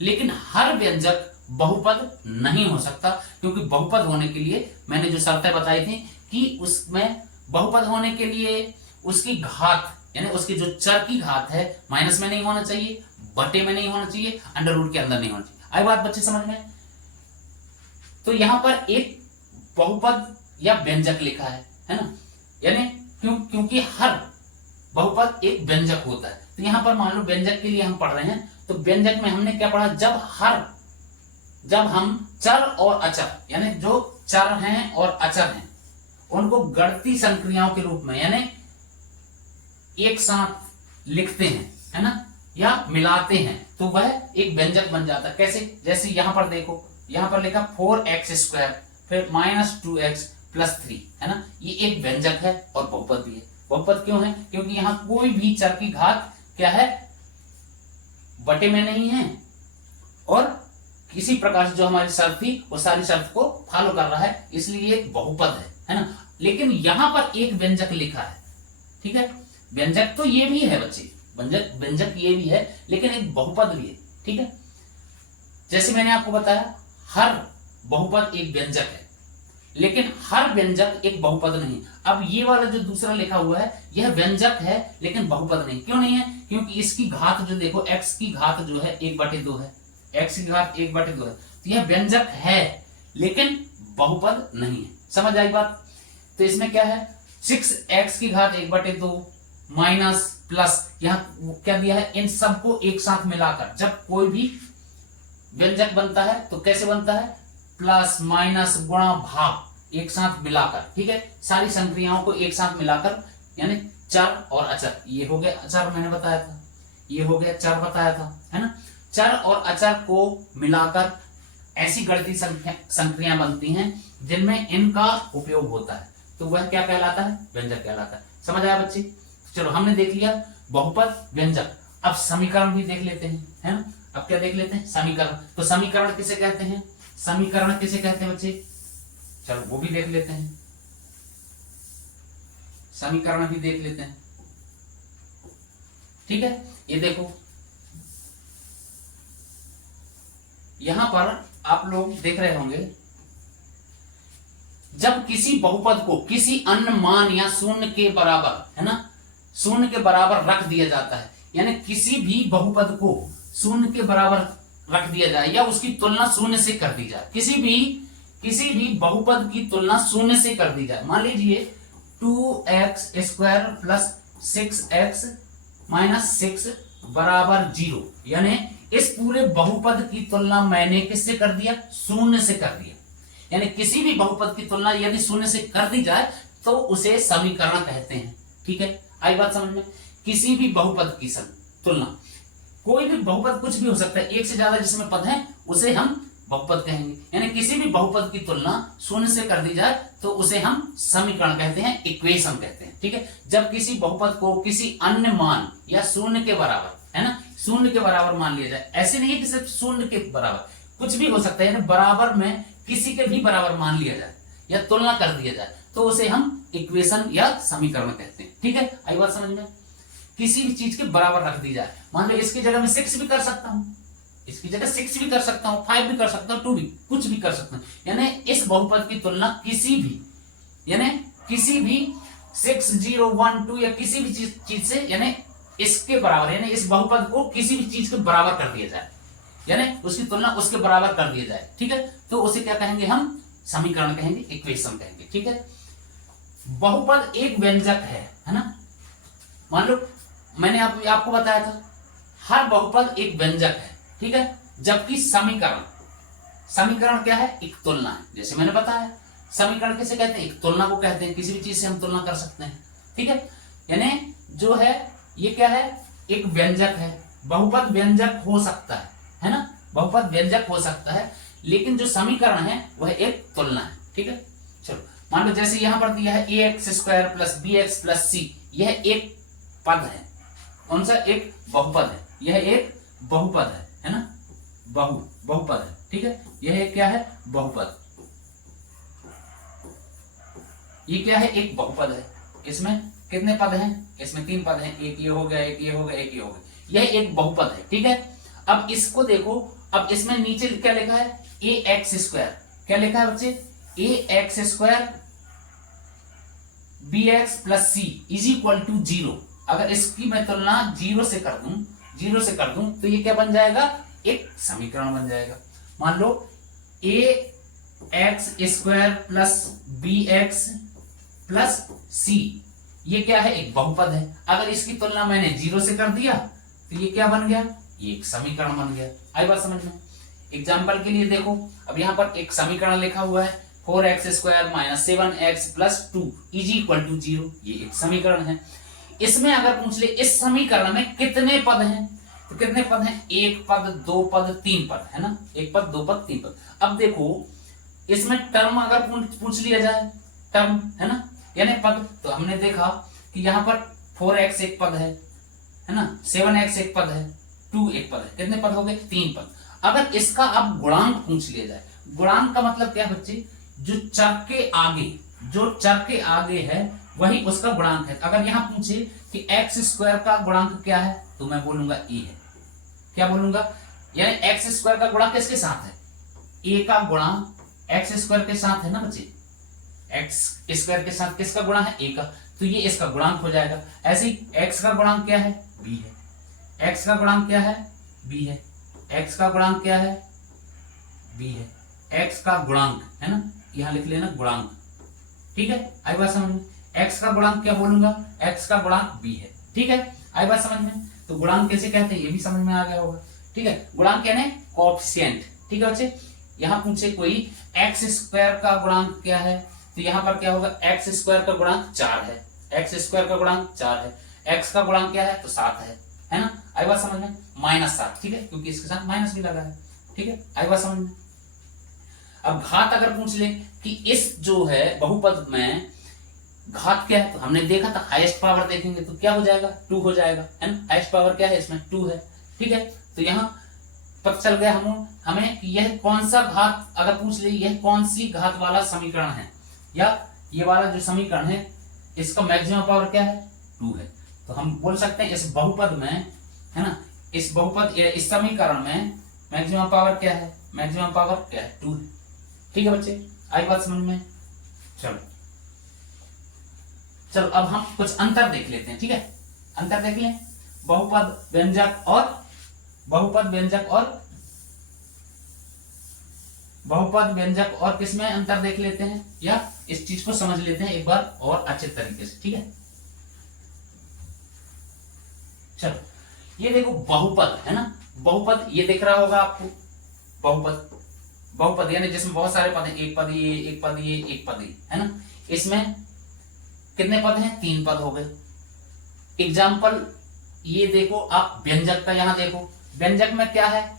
लेकिन हर व्यंजक बहुपद नहीं हो सकता, क्योंकि बहुपद होने के लिए मैंने जो शर्तें बताई थी कि उसमें बहुपद होने के लिए उसकी घात, यानी उसकी जो चर की घात है, माइनस में नहीं होना चाहिए, बटे में नहीं होना चाहिए, अंडर रूट के अंदर नहीं होना चाहिए। आई बात बच्चे समझ में। तो यहां पर एक बहुपद या व्यंजक लिखा है ना, यानी क्योंकि हर बहुपद एक व्यंजक होता है। तो यहां पर मान लो व्यंजक के लिए हम पढ़ रहे हैं, तो व्यंजक में हमने क्या पढ़ा, जब हम चर और अचर, यानी जो चर हैं और अचर हैं, उनको गणितीय संक्रियाओं के रूप में, यानी एक साथ लिखते हैं, है ना, या मिलाते हैं, तो वह एक व्यंजक बन जाता है। कैसे, जैसे यहां पर देखो, यहां पर लिखा 4x² फिर -2x + 3, है ना, ये एक व्यंजक है और बहुपद भी है। बहुपद क्यों है, क्योंकि यहां कोई भी चर की घात क्या है, बटे में नहीं है, और किसी प्रकार से जो हमारी शर्त थी वो सारी शर्त को फॉलो कर रहा है, इसलिए एक बहुपद है ना। लेकिन यहां पर एक व्यंजक लिखा है, ठीक है। व्यंजक तो ये भी है बच्चे, व्यंजक ये भी है, लेकिन एक बहुपद भी है, ठीक है। जैसे मैंने आपको बताया हर बहुपद एक व्यंजक है, लेकिन हर व्यंजक एक बहुपद नहीं। अब ये वाला जो दूसरा लिखा हुआ है यह व्यंजक है लेकिन बहुपद नहीं। क्यों नहीं है? क्योंकि इसकी घात जो देखो x की घात जो है 1/2 है, x की घात 1/2 है, तो यह व्यंजक है लेकिन बहुपद नहीं है। समझ आई बात? तो इसमें क्या है, 6x की घात 1/2 माइनस प्लस, यहां क्या दिया है, इन सबको एक साथ मिलाकर जब कोई भी व्यंजक बनता है तो कैसे बनता है, प्लस माइनस गुणा भाग एक साथ मिलाकर, ठीक है। सारी संक्रियाओं को एक साथ मिलाकर, यानी चर और अचर, ये हो गया अचर मैंने बताया था, ये हो गया चर बताया था, है ना। चर और अचर को मिलाकर ऐसी गणितीय संक्रियाएं बनती हैं जिनमें इनका उपयोग होता है, तो वह क्या कहलाता है, व्यंजक कहलाता है। समझ आया बच्चे? चलो हमने देख लिया बहुपद व्यंजक, अब समीकरण भी देख लेते हैं, है ना। अब क्या देख लेते हैं, समीकरण। तो समीकरण किसे कहते हैं, समीकरण किसे कहते हैं बच्चे, चलो वो भी देख लेते हैं, समीकरण भी देख लेते हैं, ठीक है। ये देखो यहां पर आप लोग देख रहे होंगे, जब किसी बहुपद को किसी अन्य मान या शून्य के बराबर, है ना, शून्य के बराबर रख दिया जाता है, यानी किसी भी बहुपद को शून्य के बराबर रख दिया जाए या उसकी तुलना शून्य से कर दी जाए, किसी भी बहुपद की तुलना शून्य से कर दी जाए। मान लीजिए 2x² प्लस 6x माइनस 6 बराबर 0, यानी इस पूरे बहुपद की तुलना मैंने किससे कर दिया, शून्य से कर दिया। यानी किसी भी बहुपद की तुलना यदि शून्य से कर दी जाए तो उसे समीकरण कहते हैं, ठीक है। आई बात समझ में? किसी भी बहुपद की तुलना, कोई भी बहुपद कुछ भी हो सकता है, एक से ज्यादा जिसमें पद है उसे हम बहुपद कहेंगे। यानी किसी भी बहुपद की तुलना शून्य से कर दी जाए तो उसे हम समीकरण कहते हैं, इक्वेशन कहते हैं, ठीक है। जब किसी बहुपद को किसी अन्य मान या शून्य के बराबर, है ना, शून्य के बराबर मान लिया जाए, ऐसे नहीं है कि सिर्फ शून्य के बराबर, कुछ भी हो सकता है, यानी बराबर में किसी के भी बराबर मान लिया जाए या तुलना कर दिया जाए तो उसे हम इक्वेशन या समीकरण कहते हैं, ठीक है। आई बात समझ में? किसी भी चीज के बराबर रख दी जाए, मान लो इसकी जगह मैं 6 भी कर सकता हूं, इसकी जगह 6 भी कर सकता हूं, 5 भी कर सकता हूं, 2 भी, कुछ भी कर सकता हूं। यानी इस बहुपद की तुलना किसी भी 6, 0, 1, 2 या किसी भी चीज से, यानी इसके बराबर, यानी इस बहुपद को किसी भी चीज के बराबर कर दिया जाए, यानी उसकी तुलना उसके बराबर कर दिया जाए, ठीक है, तो उसे क्या कहेंगे, हम समीकरण कहेंगे, इक्वेशन कहेंगे, ठीक है। बहुपद एक व्यंजक है ना। मान लो मैंने आपको बताया था हर बहुपद एक व्यंजक है, ठीक है। जबकि समीकरण क्या है, एक तुलना है। जैसे मैंने बताया समीकरण किसे कहते हैं, एक तुलना को कहते हैं, किसी भी चीज से हम तुलना कर सकते हैं, ठीक है। यानी जो है ये क्या है, एक व्यंजक है। बहुपद व्यंजक हो सकता है ना, बहुपद व्यंजक हो सकता है, लेकिन जो समीकरण है वह एक तुलना है, ठीक है। चलो मान लो जैसे यहां पर दिया है ax² plus bx plus c, यह एक पद है, कौन सा, एक बहुपद है, यह एक बहुपद है ना, बहुपद है, ठीक है। यह क्या है, बहुपद, ये क्या है, एक बहुपद है। इसमें कितने पद हैं, इसमें 3 पद हैं, एक ये हो गया, एक ये हो गया, एक ये हो गया, यह एक बहुपद है, ठीक है। अब इसको देखो, अब इसमें नीचे क्या लिखा है, ax², क्या लिखा है बच्चे, ax² bx plus c is equal to 0। अगर इसकी मैं तुलना 0 से कर दूं तो ये क्या बन जाएगा, एक समीकरण बन जाएगा। मान लो ax² plus bx plus c, ये क्या है, एक बहुपद है। अगर इसकी तुलना मैंने 0 से कर दिया तो ये क्या बन गया, ये एक समीकरण बन गया। आई बात समझ में? एग्जाम्पल के लिए देखो, अब यहां पर एक समीकरण लिखा हुआ है 4x² minus 7x plus 2 is equal to 0, ये एक समीकरण है। इसमें अगर पूछ ले इस समीकरण में कितने पद हैं, तो कितने पद हैं, 1 पद, 2 पद, 3 पद, है ना, 1 पद, 2 पद, 3 पद। अब देखो इसमें टर्म अगर पूछ लिया जाए, टर्म है ना, यानी पद, तो हमने देखा कि यहाँ पर 4x एक पद है ना, 7x एक पद है, 2 एक पद है, कितने पद हो गए, 3 पद। अगर इसका अब गुणांक पूछ लिया जाए, गुणांक का मतलब क्या है बच्चे, जो चर के आगे जो चर के आगे है वही उसका गुणांक है। अगर यहां पूछे कि एक्स स्क्वायर का गुणांक क्या है तो मैं बोलूंगा ए है। क्या बोलूंगा? यानी एक्स स्क्वायर का गुणा किसके साथ है? ए का गुणा एक्स स्क्वायर के साथ है ना बच्चे। एक्स स्क्वायर के साथ किसका गुणा है? ए का। तो ये इसका गुणांक हो जाएगा। ऐसे ही एक्स का गुणांक क्या है? बी है। एक्स का गुणांक क्या है? बी है। एक्स का गुणांक क्या है? बी है। एक्स का गुणांक है ना, यहां लिख लेना गुणांक। ठीक है, आई बात समझ में? एक्स का गुणांक क्या बोलूंगा? एक्स का गुणांक बी है। ठीक है, आई बात समझ में? तो गुणांक कैसे कहते हैं ये भी समझ में आ गया होगा। ठीक है, गुणांक यानी कोएफिशिएंट। ठीक है बच्चे, यहां पूछे कोई एक्स स्क्वायर का गुणांक क्या है तो यहां पर क्या होगा? एक्स स्क्वायर का गुणांक 4 है। एक्स स्क्वायर का गुणांक 4 है। एक्स का गुणांक क्या है? तो 7 है ना। आई बात समझ में? -7। ठीक है, क्योंकि इसके साथ माइनस भी लगा है। ठीक है, आई बात समझ में? अब घात अगर पूछ ले कि इस जो है बहुपद में घात क्या है तो हमने देखा था हाईएस्ट पावर देखेंगे तो क्या हो जाएगा? 2 हो जाएगा, है ना। हाईएस्ट पावर क्या है इसमें? 2 है। ठीक है, तो यहाँ पता चल गया हमें कि यह कौन सा घात, अगर पूछ ले यह कौन सी घात वाला समीकरण है या ये वाला जो समीकरण है इसका मैक्सिमम पावर क्या है? 2 है। तो हम बोल सकते हैं इस बहुपद में, है ना, इस बहुपद इस समीकरण में मैक्सिमम पावर क्या है? मैक्सिमम पावर क्या है? 2 है। ठीक है बच्चे, आई बात समझ में? चलो चलो अब हम कुछ अंतर देख लेते हैं। ठीक है, अंतर देख लें। बहुपद व्यंजक और बहुपद व्यंजक और किसमें अंतर देख लेते हैं या इस चीज को समझ लेते हैं एक बार और अच्छे तरीके से। ठीक है, चलो ये देखो बहुपद है ना। बहुपद ये दिख रहा होगा आपको। बहुपद यानी जिसमें बहुत सारे पद हैं, एक पद ये, एक पद ये, एक पद ये, है ना। इसमें कितने पद हैं? 3 पद हो गए। एग्जाम्पल ये देखो आप व्यंजक का, यहां देखो व्यंजक में क्या है?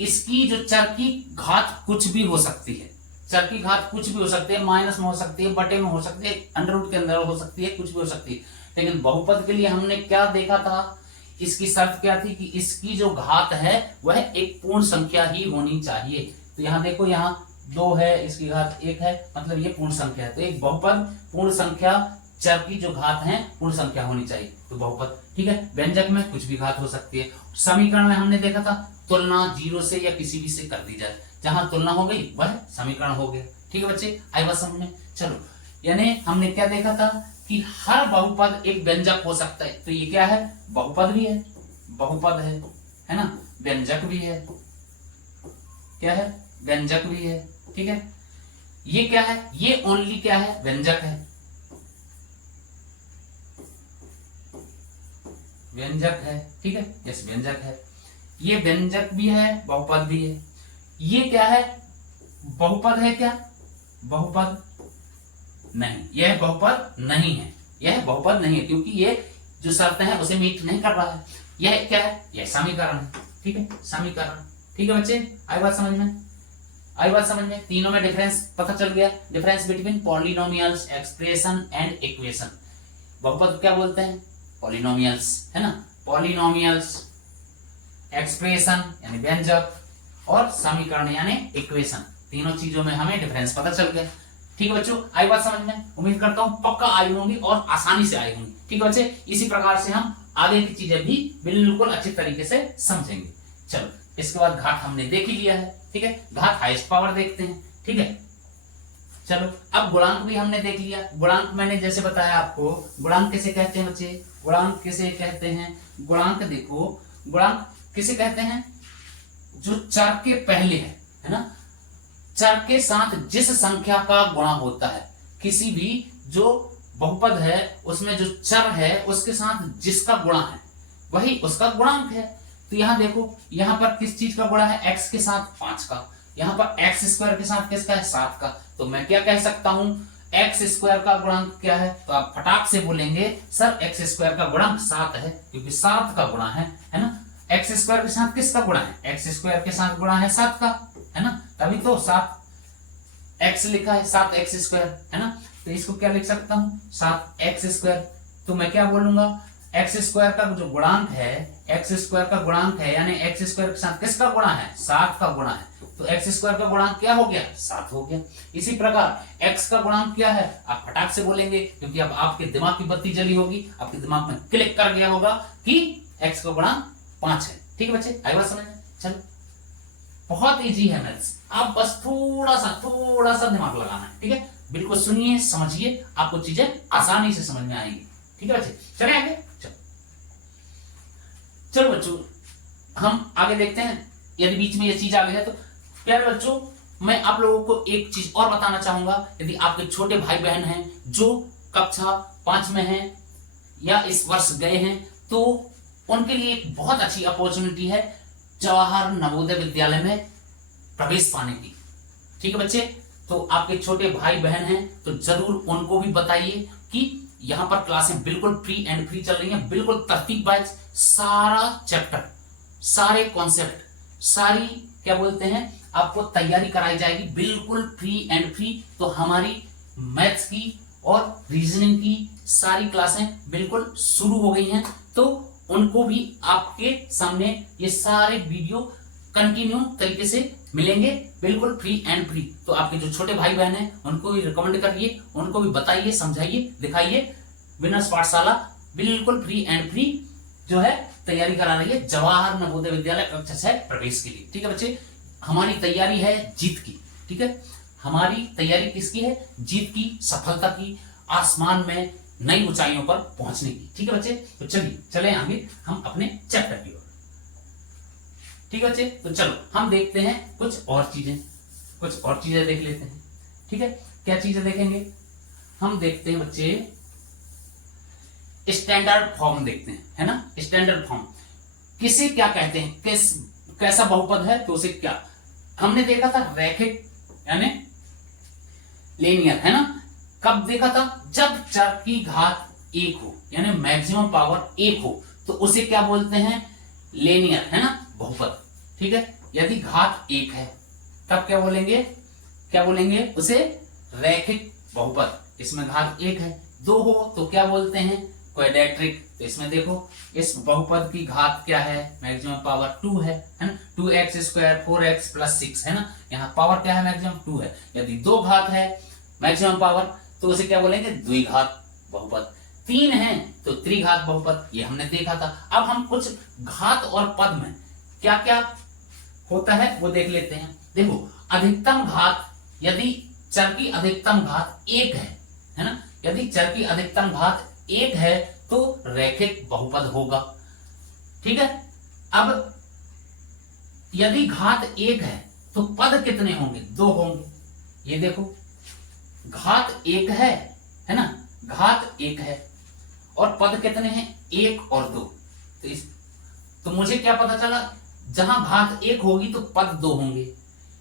इसकी जो चर की घात कुछ भी हो सकती है। चर की घात कुछ भी हो सकती है, माइनस में हो सकती है, बटे में हो सकती है, अंडर रूट के अंदर हो सकती है, कुछ भी हो सकती है। लेकिन बहुपद के लिए हमने क्या देखा था? इसकी शर्त क्या थी कि इसकी जो घात है वह एक पूर्ण संख्या ही होनी चाहिए। तो यहां देखो, यहां 2 है, इसकी घात 1 है, मतलब ये पूर्ण संख्या है। तो एक बहुपद पूर्ण संख्या, चर की जो घात है पूर्ण संख्या होनी चाहिए, तो बहुपद। ठीक है, व्यंजक में कुछ भी घात हो सकती है। समीकरण में हमने देखा था तुलना 0 से या किसी भी से कर दी जाए, जहां तुलना हो गई वह समीकरण हो गया। ठीक है बच्चे, आई बात समझ में? चलो, यानी हमने क्या देखा था कि हर बहुपद एक व्यंजक हो सकता है। तो ये क्या है? बहुपद भी है, बहुपद है ना, व्यंजक भी है। क्या है? व्यंजक भी है। ठीक है, ये क्या है? ये ओनली क्या है? व्यंजक है। व्यंजक है। ठीक है, यस व्यंजक है। ये व्यंजक भी है, बहुपद भी है। ये क्या है? बहुपद है क्या? बहुपद नहीं, यह बहुपद नहीं है। यह बहुपद नहीं है क्योंकि ये जो शर्त है उसे मीट नहीं कर रहा है। यह क्या है? यह समीकरण है। ठीक है, समीकरण। ठीक है बच्चे, आई बात समझ में? आई बात समझ में? तीनों में डिफरेंस पता चल गया। Difference between polynomials, expression and equation. बहुपद क्या बोलते हैं? पॉलिनोमियल्स, है ना। पॉलिनोमियल्स, एक्सप्रेशन यानी व्यंजक, और समीकरण यानी इक्वेशन। तीनों चीजों में हमें डिफरेंस पता चल गया। ठीक है बच्चों, आई बात समझ में? उम्मीद करता हूं पक्का आई होंगी और आसानी से आई होंगी। ठीक है बच्चे, इसी प्रकार से हम आगे की चीजें भी बिल्कुल अच्छे तरीके से समझेंगे। चलो, इसके बाद घात हमने देख ही लिया है। ठीक है, घात हाईएस्ट पावर देखते हैं। ठीक है, चलो अब गुणांक भी हमने देख लिया। गुणांक मैंने जैसे बताया आपको, गुणांक किसे कहते हैं बच्चे? गुणांक किसे कहते हैं? गुणांक देखो, गुणांक किसे कहते हैं? जो चर के पहले है ना, चर के साथ जिस संख्या का गुणा होता है। किसी भी जो बहुपद है उसमें जो चर है उसके साथ जिसका गुणा है वही उसका गुणांक है। तो यहां देखो, यहां पर किस चीज का गुणा है? x के साथ 5 का। यहां पर एक्स स्क्वायर के साथ किसका है? 7 का। तो मैं क्या कह सकता हूं? एक्स स्क्वायर का गुणांक क्या है? तो आप फटाक से बोलेंगे सर एक्स स्क्वायर का गुणांक 7 है, क्योंकि 7 का गुणा है ना। एक्स स्क्वायर के साथ किसका गुणा है? एक्स स्क्वायर के साथ गुणा है 7 का, है ना। तभी तो 7x लिखा है, 7x स्क्वायर, है ना। तो इसको क्या लिख सकता हूं? 7x square. तो मैं क्या बोलूंगा? एक्स स्क्वायर का जो गुणांक है, एक्स स्क्वायर का गुणांक है, यानी एक्स स्क्वायर के साथ किसका गुणा है? 7 का गुणा है। तो एक्स स्क्वायर का गुणांक क्या हो गया, 7 हो गया। इसी प्रकार एक्स का गुणांक क्या है, आप फटाक से बोलेंगे क्योंकि अब आपके दिमाग की बत्ती जली होगी, आपके दिमाग में क्लिक कर गया होगा कि एक्स का गुणांक 5 है। ठीक है बच्चे, आई बात समझ में? चलो बहुत इजी है मैथ्स, आप बस थोड़ा सा दिमाग लगाना है। ठीक है, बिल्कुल सुनिए समझिए, आपको चीजें आसानी से समझ में आएंगी। ठीक है बच्चे, चले आगे। चलो बच्चों हम आगे देखते हैं। यदि बीच में ये चीज आ गई है तो प्यारे बच्चों मैं आप लोगों को एक चीज और बताना चाहूंगा। यदि आपके छोटे भाई बहन हैं जो कक्षा 5 में हैं या इस वर्ष गए हैं तो उनके लिए एक बहुत अच्छी अपॉर्चुनिटी है जवाहर नवोदय विद्यालय में प्रवेश पाने की। ठीक है बच्चे, तो आपके छोटे भाई बहन हैं तो जरूर उनको भी बताइए कि यहां पर क्लासें बिल्कुल फ्री एंड फ्री चल रही हैं, बिल्कुल तरतीब वाइज सारा चैप्टर, सारे कॉन्सेप्ट, सारी क्या बोलते हैं आपको तैयारी कराई जाएगी बिल्कुल फ्री एंड फ्री। तो हमारी मैथ्स की और रीजनिंग की सारी क्लासें बिल्कुल शुरू हो गई हैं, तो उनको भी आपके सामने ये सारे वीडियो कंटिन्यू तरीके से मिलेंगे बिल्कुल फ्री एंड फ्री। तो आपके जो छोटे भाई बहन हैं उनको भी रिकमेंड करिए, उनको भी बताइए, समझाइए, दिखाइए। विनर्स पाठशाला बिल्कुल फ्री एंड फ्री जो है तैयारी करा रही है जवाहर नवोदय विद्यालय कक्षा 6 प्रवेश के लिए। ठीक है बच्चे, हमारी तैयारी है जीत की। ठीक है, हमारी तैयारी किसकी है, जीत की, सफलता की, आसमान में नई ऊंचाइयों पर पहुंचने की। ठीक है बच्चे, तो चलिए चले आगे हम अपने चैप्टर की ओर। ठीक है बच्चे, तो चलो हम देखते हैं कुछ और चीजें देख लेते हैं। ठीक है, क्या चीजें देखेंगे, हम देखते हैं बच्चे स्टैंडर्ड फॉर्म देखते हैं, है ना। स्टैंडर्ड फॉर्म किसे क्या कहते हैं, कैसा बहुपद है तो उसे क्या, हमने देखा था रैखिक यानी लीनियर, है ना। कब देखा था, जब चर की घात 1 हो यानी मैक्सिमम पावर 1 हो तो उसे क्या बोलते हैं, लीनियर, है ना, बहुपद। ठीक है, यदि घात 1 है तब क्या बोलेंगे उसे रैखिक बहुपद। इसमें घात 1 है, 2 हो तो क्या बोलते हैं, क्वाड्रेटिक। तो इसमें देखो इस बहुपद की घात क्या है, मैक्सिमम पावर 2 है ना, 2x स्क्वायर 4x प्लस 6, है ना। यहाँ पावर क्या है, मैक्सिमम 2 है। यदि 2 घात है मैक्सिमम पावर तो उसे क्या बोलेंगे, द्विघात बहुपद। 3 है तो त्रिघात बहुपद, ये हमने देखा था। अब हम कुछ घात और पद में क्या क्या होता है वो देख लेते हैं। देखो अधिकतम घात, यदि चर की अधिकतम घात 1 है ना, यदि चर की अधिकतम घात 1 है तो रैखिक बहुपद होगा। ठीक है, अब यदि घात 1 है तो पद कितने होंगे, 2 होंगे। ये देखो घात 1 है ना, घात 1 है और पद कितने हैं, 1 और 2। तो मुझे क्या पता चला, जहां घात 1 होगी तो पद 2 होंगे,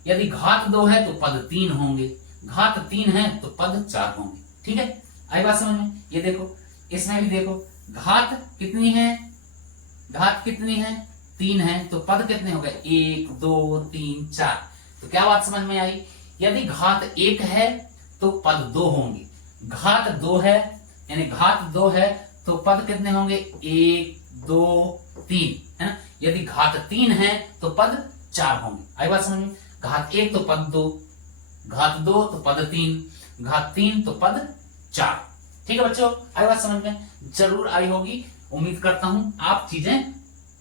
यदि घात 2 है तो पद 3 होंगे, घात 3 है तो पद 4 होंगे। ठीक है, आई बात समझ में। ये देखो इसमें भी देखो घात कितनी है, घात कितनी है, 3 है तो पद कितने हो गए, 1 2 3 4। तो क्या बात समझ में आई, यदि घात 1 है तो पद 2 होंगे, घात 2 है यानी घात 2 है तो पद कितने होंगे, 1 2 3, है ना। यदि घात 3 है तो पद 4 होंगे। आई बात समझ में, घात 1 तो पद 2, घात 2 तो पद 3, घात 3 तो पद 4। ठीक है बच्चों, आई बात समझ में, जरूर आई होगी। उम्मीद करता हूं आप चीजें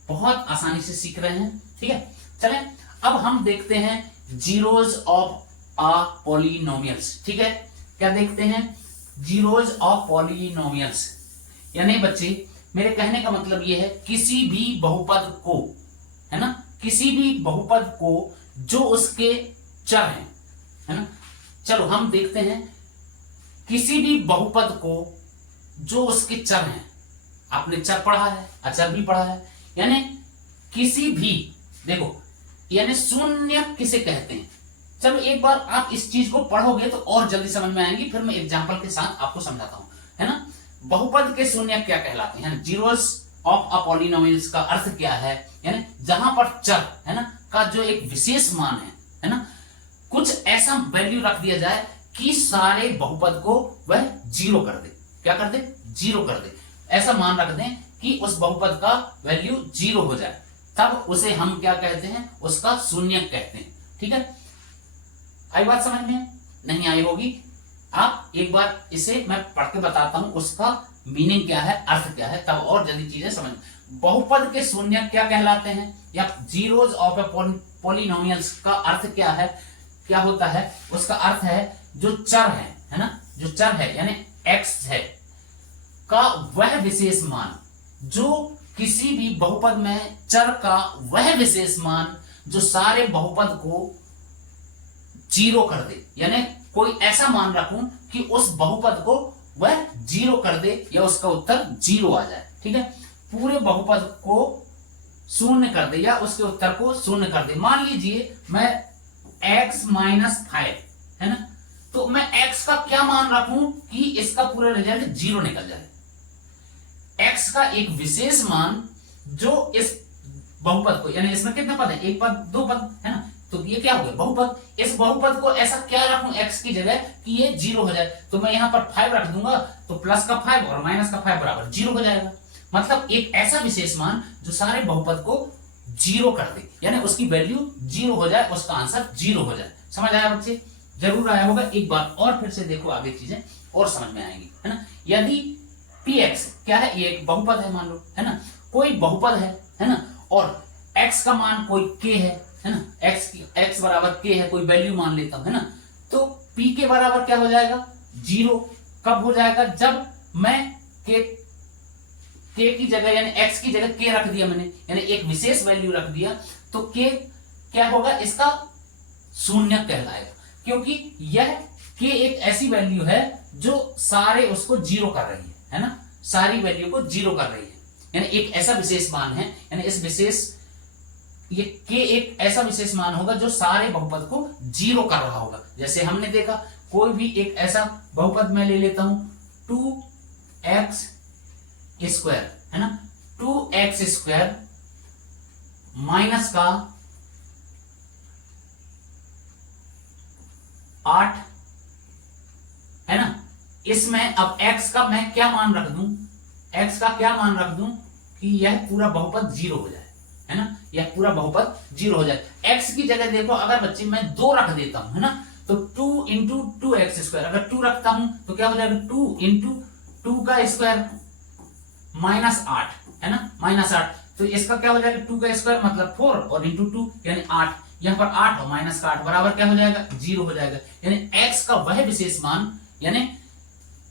बहुत आसानी से सीख रहे हैं। ठीक है, चलें अब हम देखते हैं जीरोज ऑफ अ पॉलिनोमियल्स। ठीक है, क्या देखते हैं, जीरोज ऑफ पॉलिनोमियल्स। यानी बच्चे मेरे कहने का मतलब यह है किसी भी बहुपद को, है ना, किसी भी बहुपद को जो उसके चर हैं, है ना। चलो हम देखते हैं किसी भी बहुपद को जो उसके चर हैं, आपने चर पढ़ा है, अचर भी पढ़ा है, यानी किसी भी, देखो यानी शून्य किसे कहते हैं। चलो एक बार आप इस चीज को पढ़ोगे तो और जल्दी समझ में आएंगी, फिर मैं एग्जांपल के साथ आपको समझाता हूं, है ना। बहुपद के शून्य क्या कहलाते हैं, जीरोस ऑफ अ पॉलिनोमियल्स का अर्थ क्या है, यानी जहां पर चर, है ना, का जो एक विशेष मान है ना, कुछ ऐसा वैल्यू रख दिया जाए कि सारे बहुपद को वह जीरो कर दे। क्या कर दे, जीरो कर दे। ऐसा मान रख दें कि उस बहुपद का वैल्यू जीरो हो जाए, तब उसे हम क्या कहते हैं, उसका शून्य कहते हैं। ठीक है, आई बात समझ में? नहीं आई होगी, आप एक बार इसे मैं पढ़ के बताता हूं, उसका मीनिंग क्या है, अर्थ क्या है, तब और जल्दी चीजें समझ। बहुपद के शून्य क्या कहलाते हैं, या जीरोज ऑफ ए पॉलिनोमियल्स का अर्थ क्या है, क्या होता है? उसका अर्थ है जो चर है ना, जो चर है यानी x है का वह विशेष मान, जो किसी भी बहुपद में चर का वह विशेष मान जो सारे बहुपद को जीरो कर दे, यानी कोई ऐसा मान रखूं कि उस बहुपद को वह जीरो कर दे या उसका उत्तर जीरो आ जाए। ठीक है, पूरे बहुपद को शून्य कर दे या उसके उत्तर को शून्य कर दे। मान लीजिए मैं x माइनस 5 है ना, तो मैं x का क्या मान रखूं कि इसका पूरा रिजल्ट जीरो निकल जाए। x का एक विशेष मान जो इस बहुपद को, यानी इसमें कितने पद है, एक पद दो पद है ना, तो ये क्या हो गया बहुपद। इस बहुपद को ऐसा क्या रखूं x की जगह कि ये जीरो हो जाए, तो मैं यहां पर 5 रख दूंगा, तो प्लस का 5 और माइनस का 5 बराबर जीरो हो जाएगा। मतलब एक ऐसा विशेष मान जो सारे बहुपद को जीरो कर दे, यानी उसकी वैल्यू जीरो हो जाए, उसका आंसर जीरो हो जाए। समझ आया बच्चे? जरूर आया होगा। एक बार और फिर से देखो, आगे चीजें और समझ में आएंगी, है ना। यदि px क्या है, ये एक बहुपद है मान लो, है ना, कोई बहुपद है ना, और x का मान कोई k है ना, x बराबर k है, कोई वैल्यू मान लेता हूं, है ना, तो p के बराबर क्या हो जाएगा, जीरो। कब हो जाएगा, जब मैं k की जगह यानी x की जगह k रख दिया मैंने, यानी एक विशेष वैल्यू रख दिया, तो k क्या होगा, इसका शून्य कहलाएगा, क्योंकि यह k एक ऐसी वैल्यू है जो सारे उसको जीरो कर रही है ना, सारी वैल्यू को जीरो कर रही है, यानी एक ऐसा विशेष मान है, यानी इस विशेष ये k एक ऐसा विशेष मान होगा जो सारे बहुपद को जीरो कर रहा होगा। जैसे हमने देखा, कोई भी एक ऐसा बहुपद मैं ले लेता हूं 2x स्क्वायर, है ना, 2x स्क्वायर माइनस का 8 है ना, इसमें अब x का मैं क्या मान रख दूं, x का क्या मान रख दूं कि यह पूरा बहुपद जीरो हो जाए, है ना, यह पूरा बहुपद जीरो हो जाए। x की जगह देखो, अगर बच्चे मैं 2 रख देता हूं, है ना, तो 2 इंटू 2x स्क्वायर, अगर 2 रखता हूं तो क्या हो जाएगा, 2 इंटू 2 का स्क्वायर माइनस 8, है ना, माइनस 8, तो इसका क्या हो जाएगा, 2 का स्क्वायर मतलब 4 और इंटू 2 यानी 8, यहां पर 8 और माइनस का 8 बराबर क्या हो जाएगा, जीरो हो जाएगा। यानी x का वह विशेष मान, यानी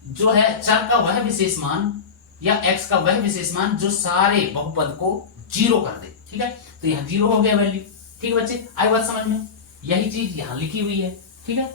जो है चर का वह विशेष मान या x का वह विशेष मान जो सारे बहुपद को जीरो कर दे। ठीक है, तो यहां जीरो हो गया वैल्यू। ठीक है बच्चे, आई बात समझ में? यही चीज यहां लिखी हुई है। ठीक है,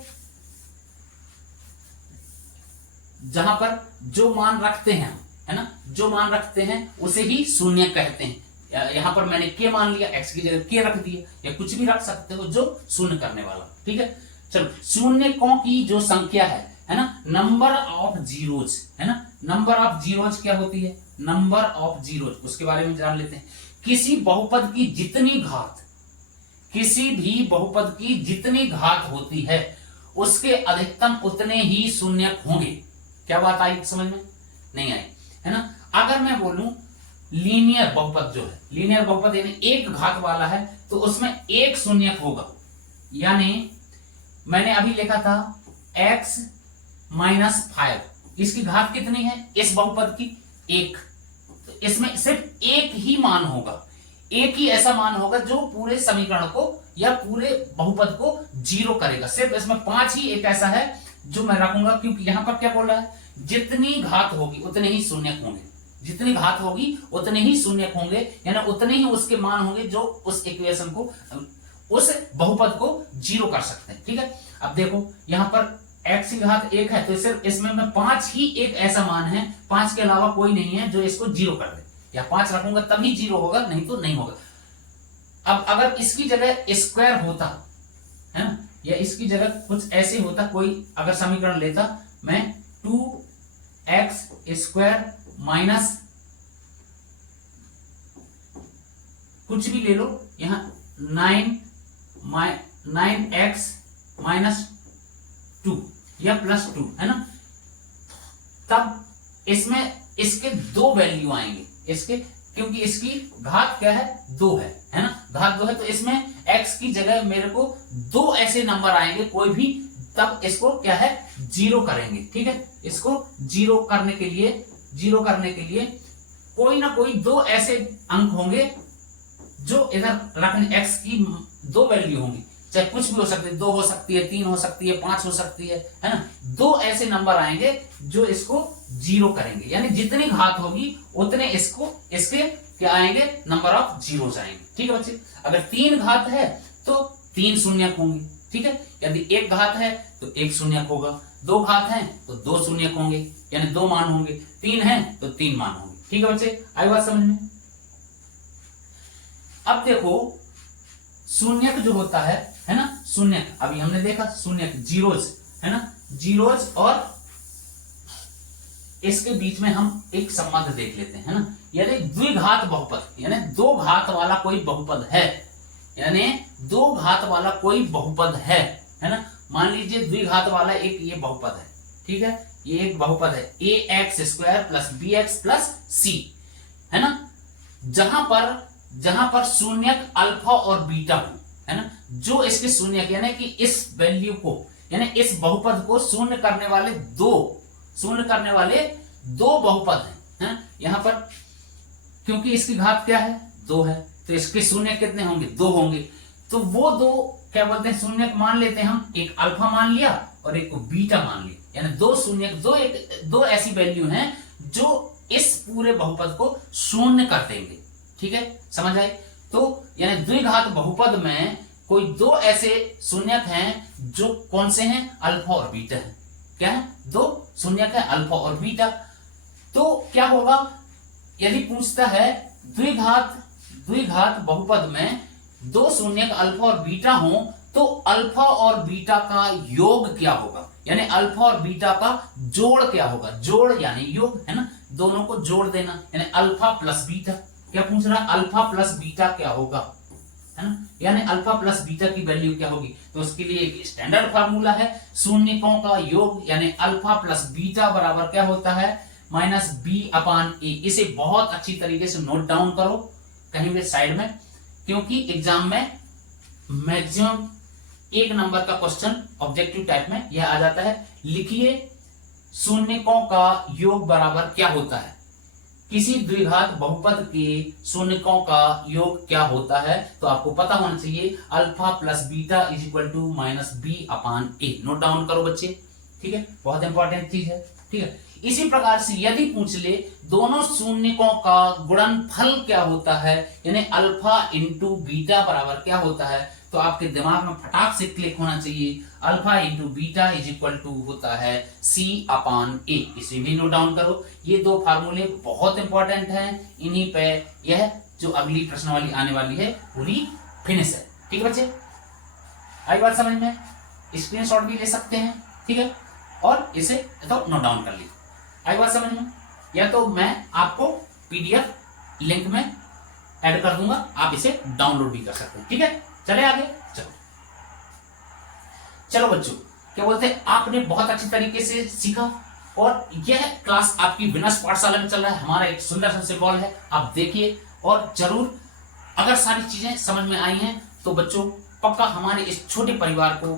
जहां पर जो मान रखते हैं, है ना, जो मान रखते हैं उसे ही शून्य कहते हैं। यहां पर मैंने k मान लिया, x की जगह k रख दिया, या कुछ भी रख सकते हो जो शून्य करने वाला। ठीक है, चलो, शून्यकों की जो संख्या है ना, नंबर ऑफ जीरोज, है ना, नंबर ऑफ जीरोज क्या होती है, नंबर ऑफ जीरोज, उसके बारे में जान लेते हैं। किसी बहुपद की जितनी घात, किसी भी बहुपद की जितनी घात होती है उसके अधिकतम उतने ही शून्य होंगे। क्या बात आई समझ में? नहीं आई, है ना। अगर मैं बोलूं लीनियर बहुपद जो है, लीनियर बहुपद यानी एक घात वाला है, तो उसमें एक शून्य होगा, यानी मैंने अभी लिखा था x माइनस 5, इसकी घात कितनी है इस बहुपद की, एक, तो इसमें सिर्फ एक ही मान होगा, एक ही ऐसा मान होगा जो पूरे समीकरण को या पूरे बहुपद को जीरो करेगा। सिर्फ इसमें 5 ही एक ऐसा है जो मैं रखूंगा, क्योंकि यहां पर क्या बोल रहा है, जितनी घात होगी उतने ही शून्य होंगे, जितनी घात होगी उतने ही शून्य होंगे, यानी उतने ही उसके मान होंगे जो उस इक्वेशन को, उस बहुपद को जीरो कर सकते हैं। ठीक है, अब देखो यहां पर x की घात 1 है, तो सिर्फ इसमें मैं 5 ही एक ऐसा मान है, 5 के अलावा कोई नहीं है जो इसको जीरो कर दे, या 5 रखूंगा तभी जीरो होगा, नहीं तो नहीं होगा। अब अगर इसकी जगह स्क्वायर होता, है ना, या इसकी जगह कुछ ऐसे होता, कोई अगर समीकरण लेता, मैं 2x स्क्वायर माइनस कुछ भी ले लो, यहां 9x माइनस 2 या प्लस 2, है ना, तब इसमें इसके 2 वैल्यू आएंगे, इसके, क्योंकि इसकी घात क्या है, 2 है ना, घात 2 है, तो इसमें x की जगह मेरे को 2 ऐसे नंबर आएंगे कोई भी, तब इसको क्या है, जीरो करेंगे। ठीक है, इसको जीरो करने के लिए कोई ना कोई 2 ऐसे अंक होंगे जो इधर रखने, x की 2 वैल्यू होंगी, चाहे कुछ भी हो सकती है, 2 हो सकती है, 3 हो सकती है, 5 हो सकती है ना। 2 ऐसे नंबर आएंगे जो इसको जीरो करेंगे, यानी जितनी घात होगी उतने इसके क्या आएंगे, नंबर ऑफ जीरोस आएंगे। ठीक है बच्चे, अगर 3 घात है तो 3 शून्यक होंगे। ठीक है, यदि 1 घात है तो 1 शून्यक होगा, 2 घात है तो 2 शून्यक होंगे, यानी 2 मान होंगे, 3 है तो 3 मान होंगे। ठीक है बच्चे, आई बात समझ में। अब देखो शून्यक जो होता है ना, शून्यक अभी हमने देखा, शून्यक जीरोज है ना, जीरोज, और इसके बीच में हम एक संबंध देख लेते हैं ना। यदि द्विघात बहुपद, यानी 2 घात वाला कोई बहुपद है, यानी 2 घात वाला कोई बहुपद है ना, मान लीजिए द्विघात वाला एक ये बहुपद है। ठीक है, ये एक बहुपद है ax² plus bx plus c, है ना, जहां पर शून्यक अल्फा और बीटा हो, है ना, जो इसके शून्यक यानी कि इस वैल्यू को, यानी इस बहुपद को शून्य करने वाले दो बहुपद हैं, है? यहां पर क्योंकि इसकी घात क्या है, 2 है, तो इसके शून्य कितने होंगे, 2 होंगे, तो वो 2 क्या बोलते हैं, शून्यक मान लेते हैं हम, एक अल्फा मान लिया और एक को बीटा मान लिया, यानी 2 शून्यक, दो ऐसी वैल्यू हैं जो इस पूरे बहुपद को शून्य कर देंगे। ठीक है, समझ आए। तो यानी द्विघात बहुपद में कोई 2 ऐसे शून्यक हैं जो कौन से हैं, अल्फा और बीटा है। क्या है, 2 शून्यक है, अल्फा और बीटा। तो क्या होगा, यदि पूछता है द्विघात बहुपद में 2 शून्यक अल्फा और बीटा हो, तो अल्फा और बीटा का योग क्या होगा, यानी अल्फा और बीटा का जोड़ क्या होगा, जोड़ यानी योग, है ना, दोनों को जोड़ देना, यानी अल्फा प्लस बीटा। क्या पूछ रहा है, अल्फा प्लस बीटा क्या होगा, है ना, यानी अल्फा प्लस बीटा की वैल्यू क्या होगी। तो उसके लिए एक स्टैंडर्ड फार्मूला है, शून्यकों का योग यानी अल्फा प्लस बीटा बराबर क्या होता है, माइनस b/a। इसे बहुत अच्छी तरीके से नोट डाउन करो कहीं भी साइड में, क्योंकि एग्जाम में मैक्सिमम 1 नंबर का क्वेश्चन ऑब्जेक्टिव टाइप में यह आ जाता है। लिखिए शून्यकों का योग बराबर क्या होता है, किसी द्विघात बहुपद के शून्यकों का योग क्या होता है, तो आपको पता होना चाहिए alpha plus beta is equal to minus b/a। Note down करो बच्चे, ठीक है, बहुत इंपॉर्टेंट चीज है। ठीक है, इसी प्रकार से यदि पूछ ले दोनों शून्यकों का गुणनफल क्या होता है, यानी अल्फा इंटू बीटा बराबर क्या होता है, तो आपके दिमाग में फटाक से क्लिक होना चाहिए, alpha into beta is equal to होता है c/a। इसे भी नोट डाउन करो। ये 2 फार्मूले बहुत इंपॉर्टेंट हैं, इन्हीं पे यह जो अगली प्रश्नावली आने वाली है पूरी फिनिश है। ठीक है बच्चे, आई बात समझ में, स्क्रीनशॉट भी ले सकते हैं। ठीक है, और इसे तो नोट डाउन कर लीजिए, आई बात समझ में, या तो मैं आपको पीडीएफ लिंक में ऐड कर दूंगा, आप इसे डाउनलोड भी कर सकते हैं। ठीक है, चले आगे, चलो बच्चों, क्या बोलते हैं, आपने बहुत अच्छी तरीके से सीखा और यह क्लास आपकी विनस पाठशाला में चल रहा है। हमारा एक सुंदर सा सिंबल है, आप देखिए और जरूर अगर सारी चीजें समझ में आई हैं तो बच्चों पक्का हमारे इस छोटे परिवार को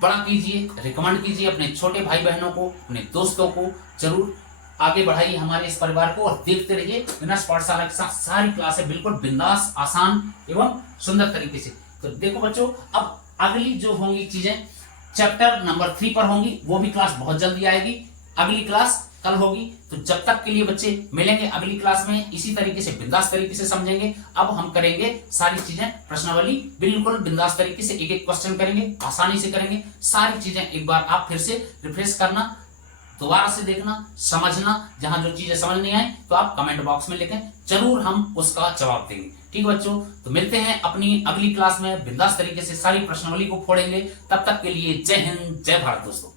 बड़ा कीजिए, रिकमेंड कीजिए अपने छोटे भाई बहनों को, अपने दोस्तों को, जरूर आगे बढ़ाइए हमारे इस परिवार को और देखते रहिए विनस पाठशाला के साथ सारी क्लासें बिल्कुल बिंदास, आसान एवं सुंदर तरीके से। तो देखो बच्चों, अब अगली जो होंगी चीजें चैप्टर नंबर 3 पर होंगी, वो भी क्लास बहुत जल्दी आएगी। अगली क्लास कल होगी, तो जब तक के लिए बच्चे मिलेंगे अगली क्लास में, इसी तरीके से बिंदास तरीके से समझेंगे। अब हम करेंगे सारी चीजें प्रश्नावली बिल्कुल बिंदास तरीके से, एक एक क्वेश्चन करेंगे, आसानी से करेंगे। सारी चीजें एक बार आप फिर से रिफ्रेश करना, दोबारा से देखना, समझना, जहां जो चीजें समझ नहीं आए तो आप कमेंट बॉक्स में लिखें, जरूर हम उसका जवाब देंगे। ठीक बच्चों, तो मिलते हैं अपनी अगली क्लास में, बिंदास तरीके से सारी प्रश्नावली को फोड़ेंगे। तब तक के लिए जय हिंद, जय भारत दोस्तों।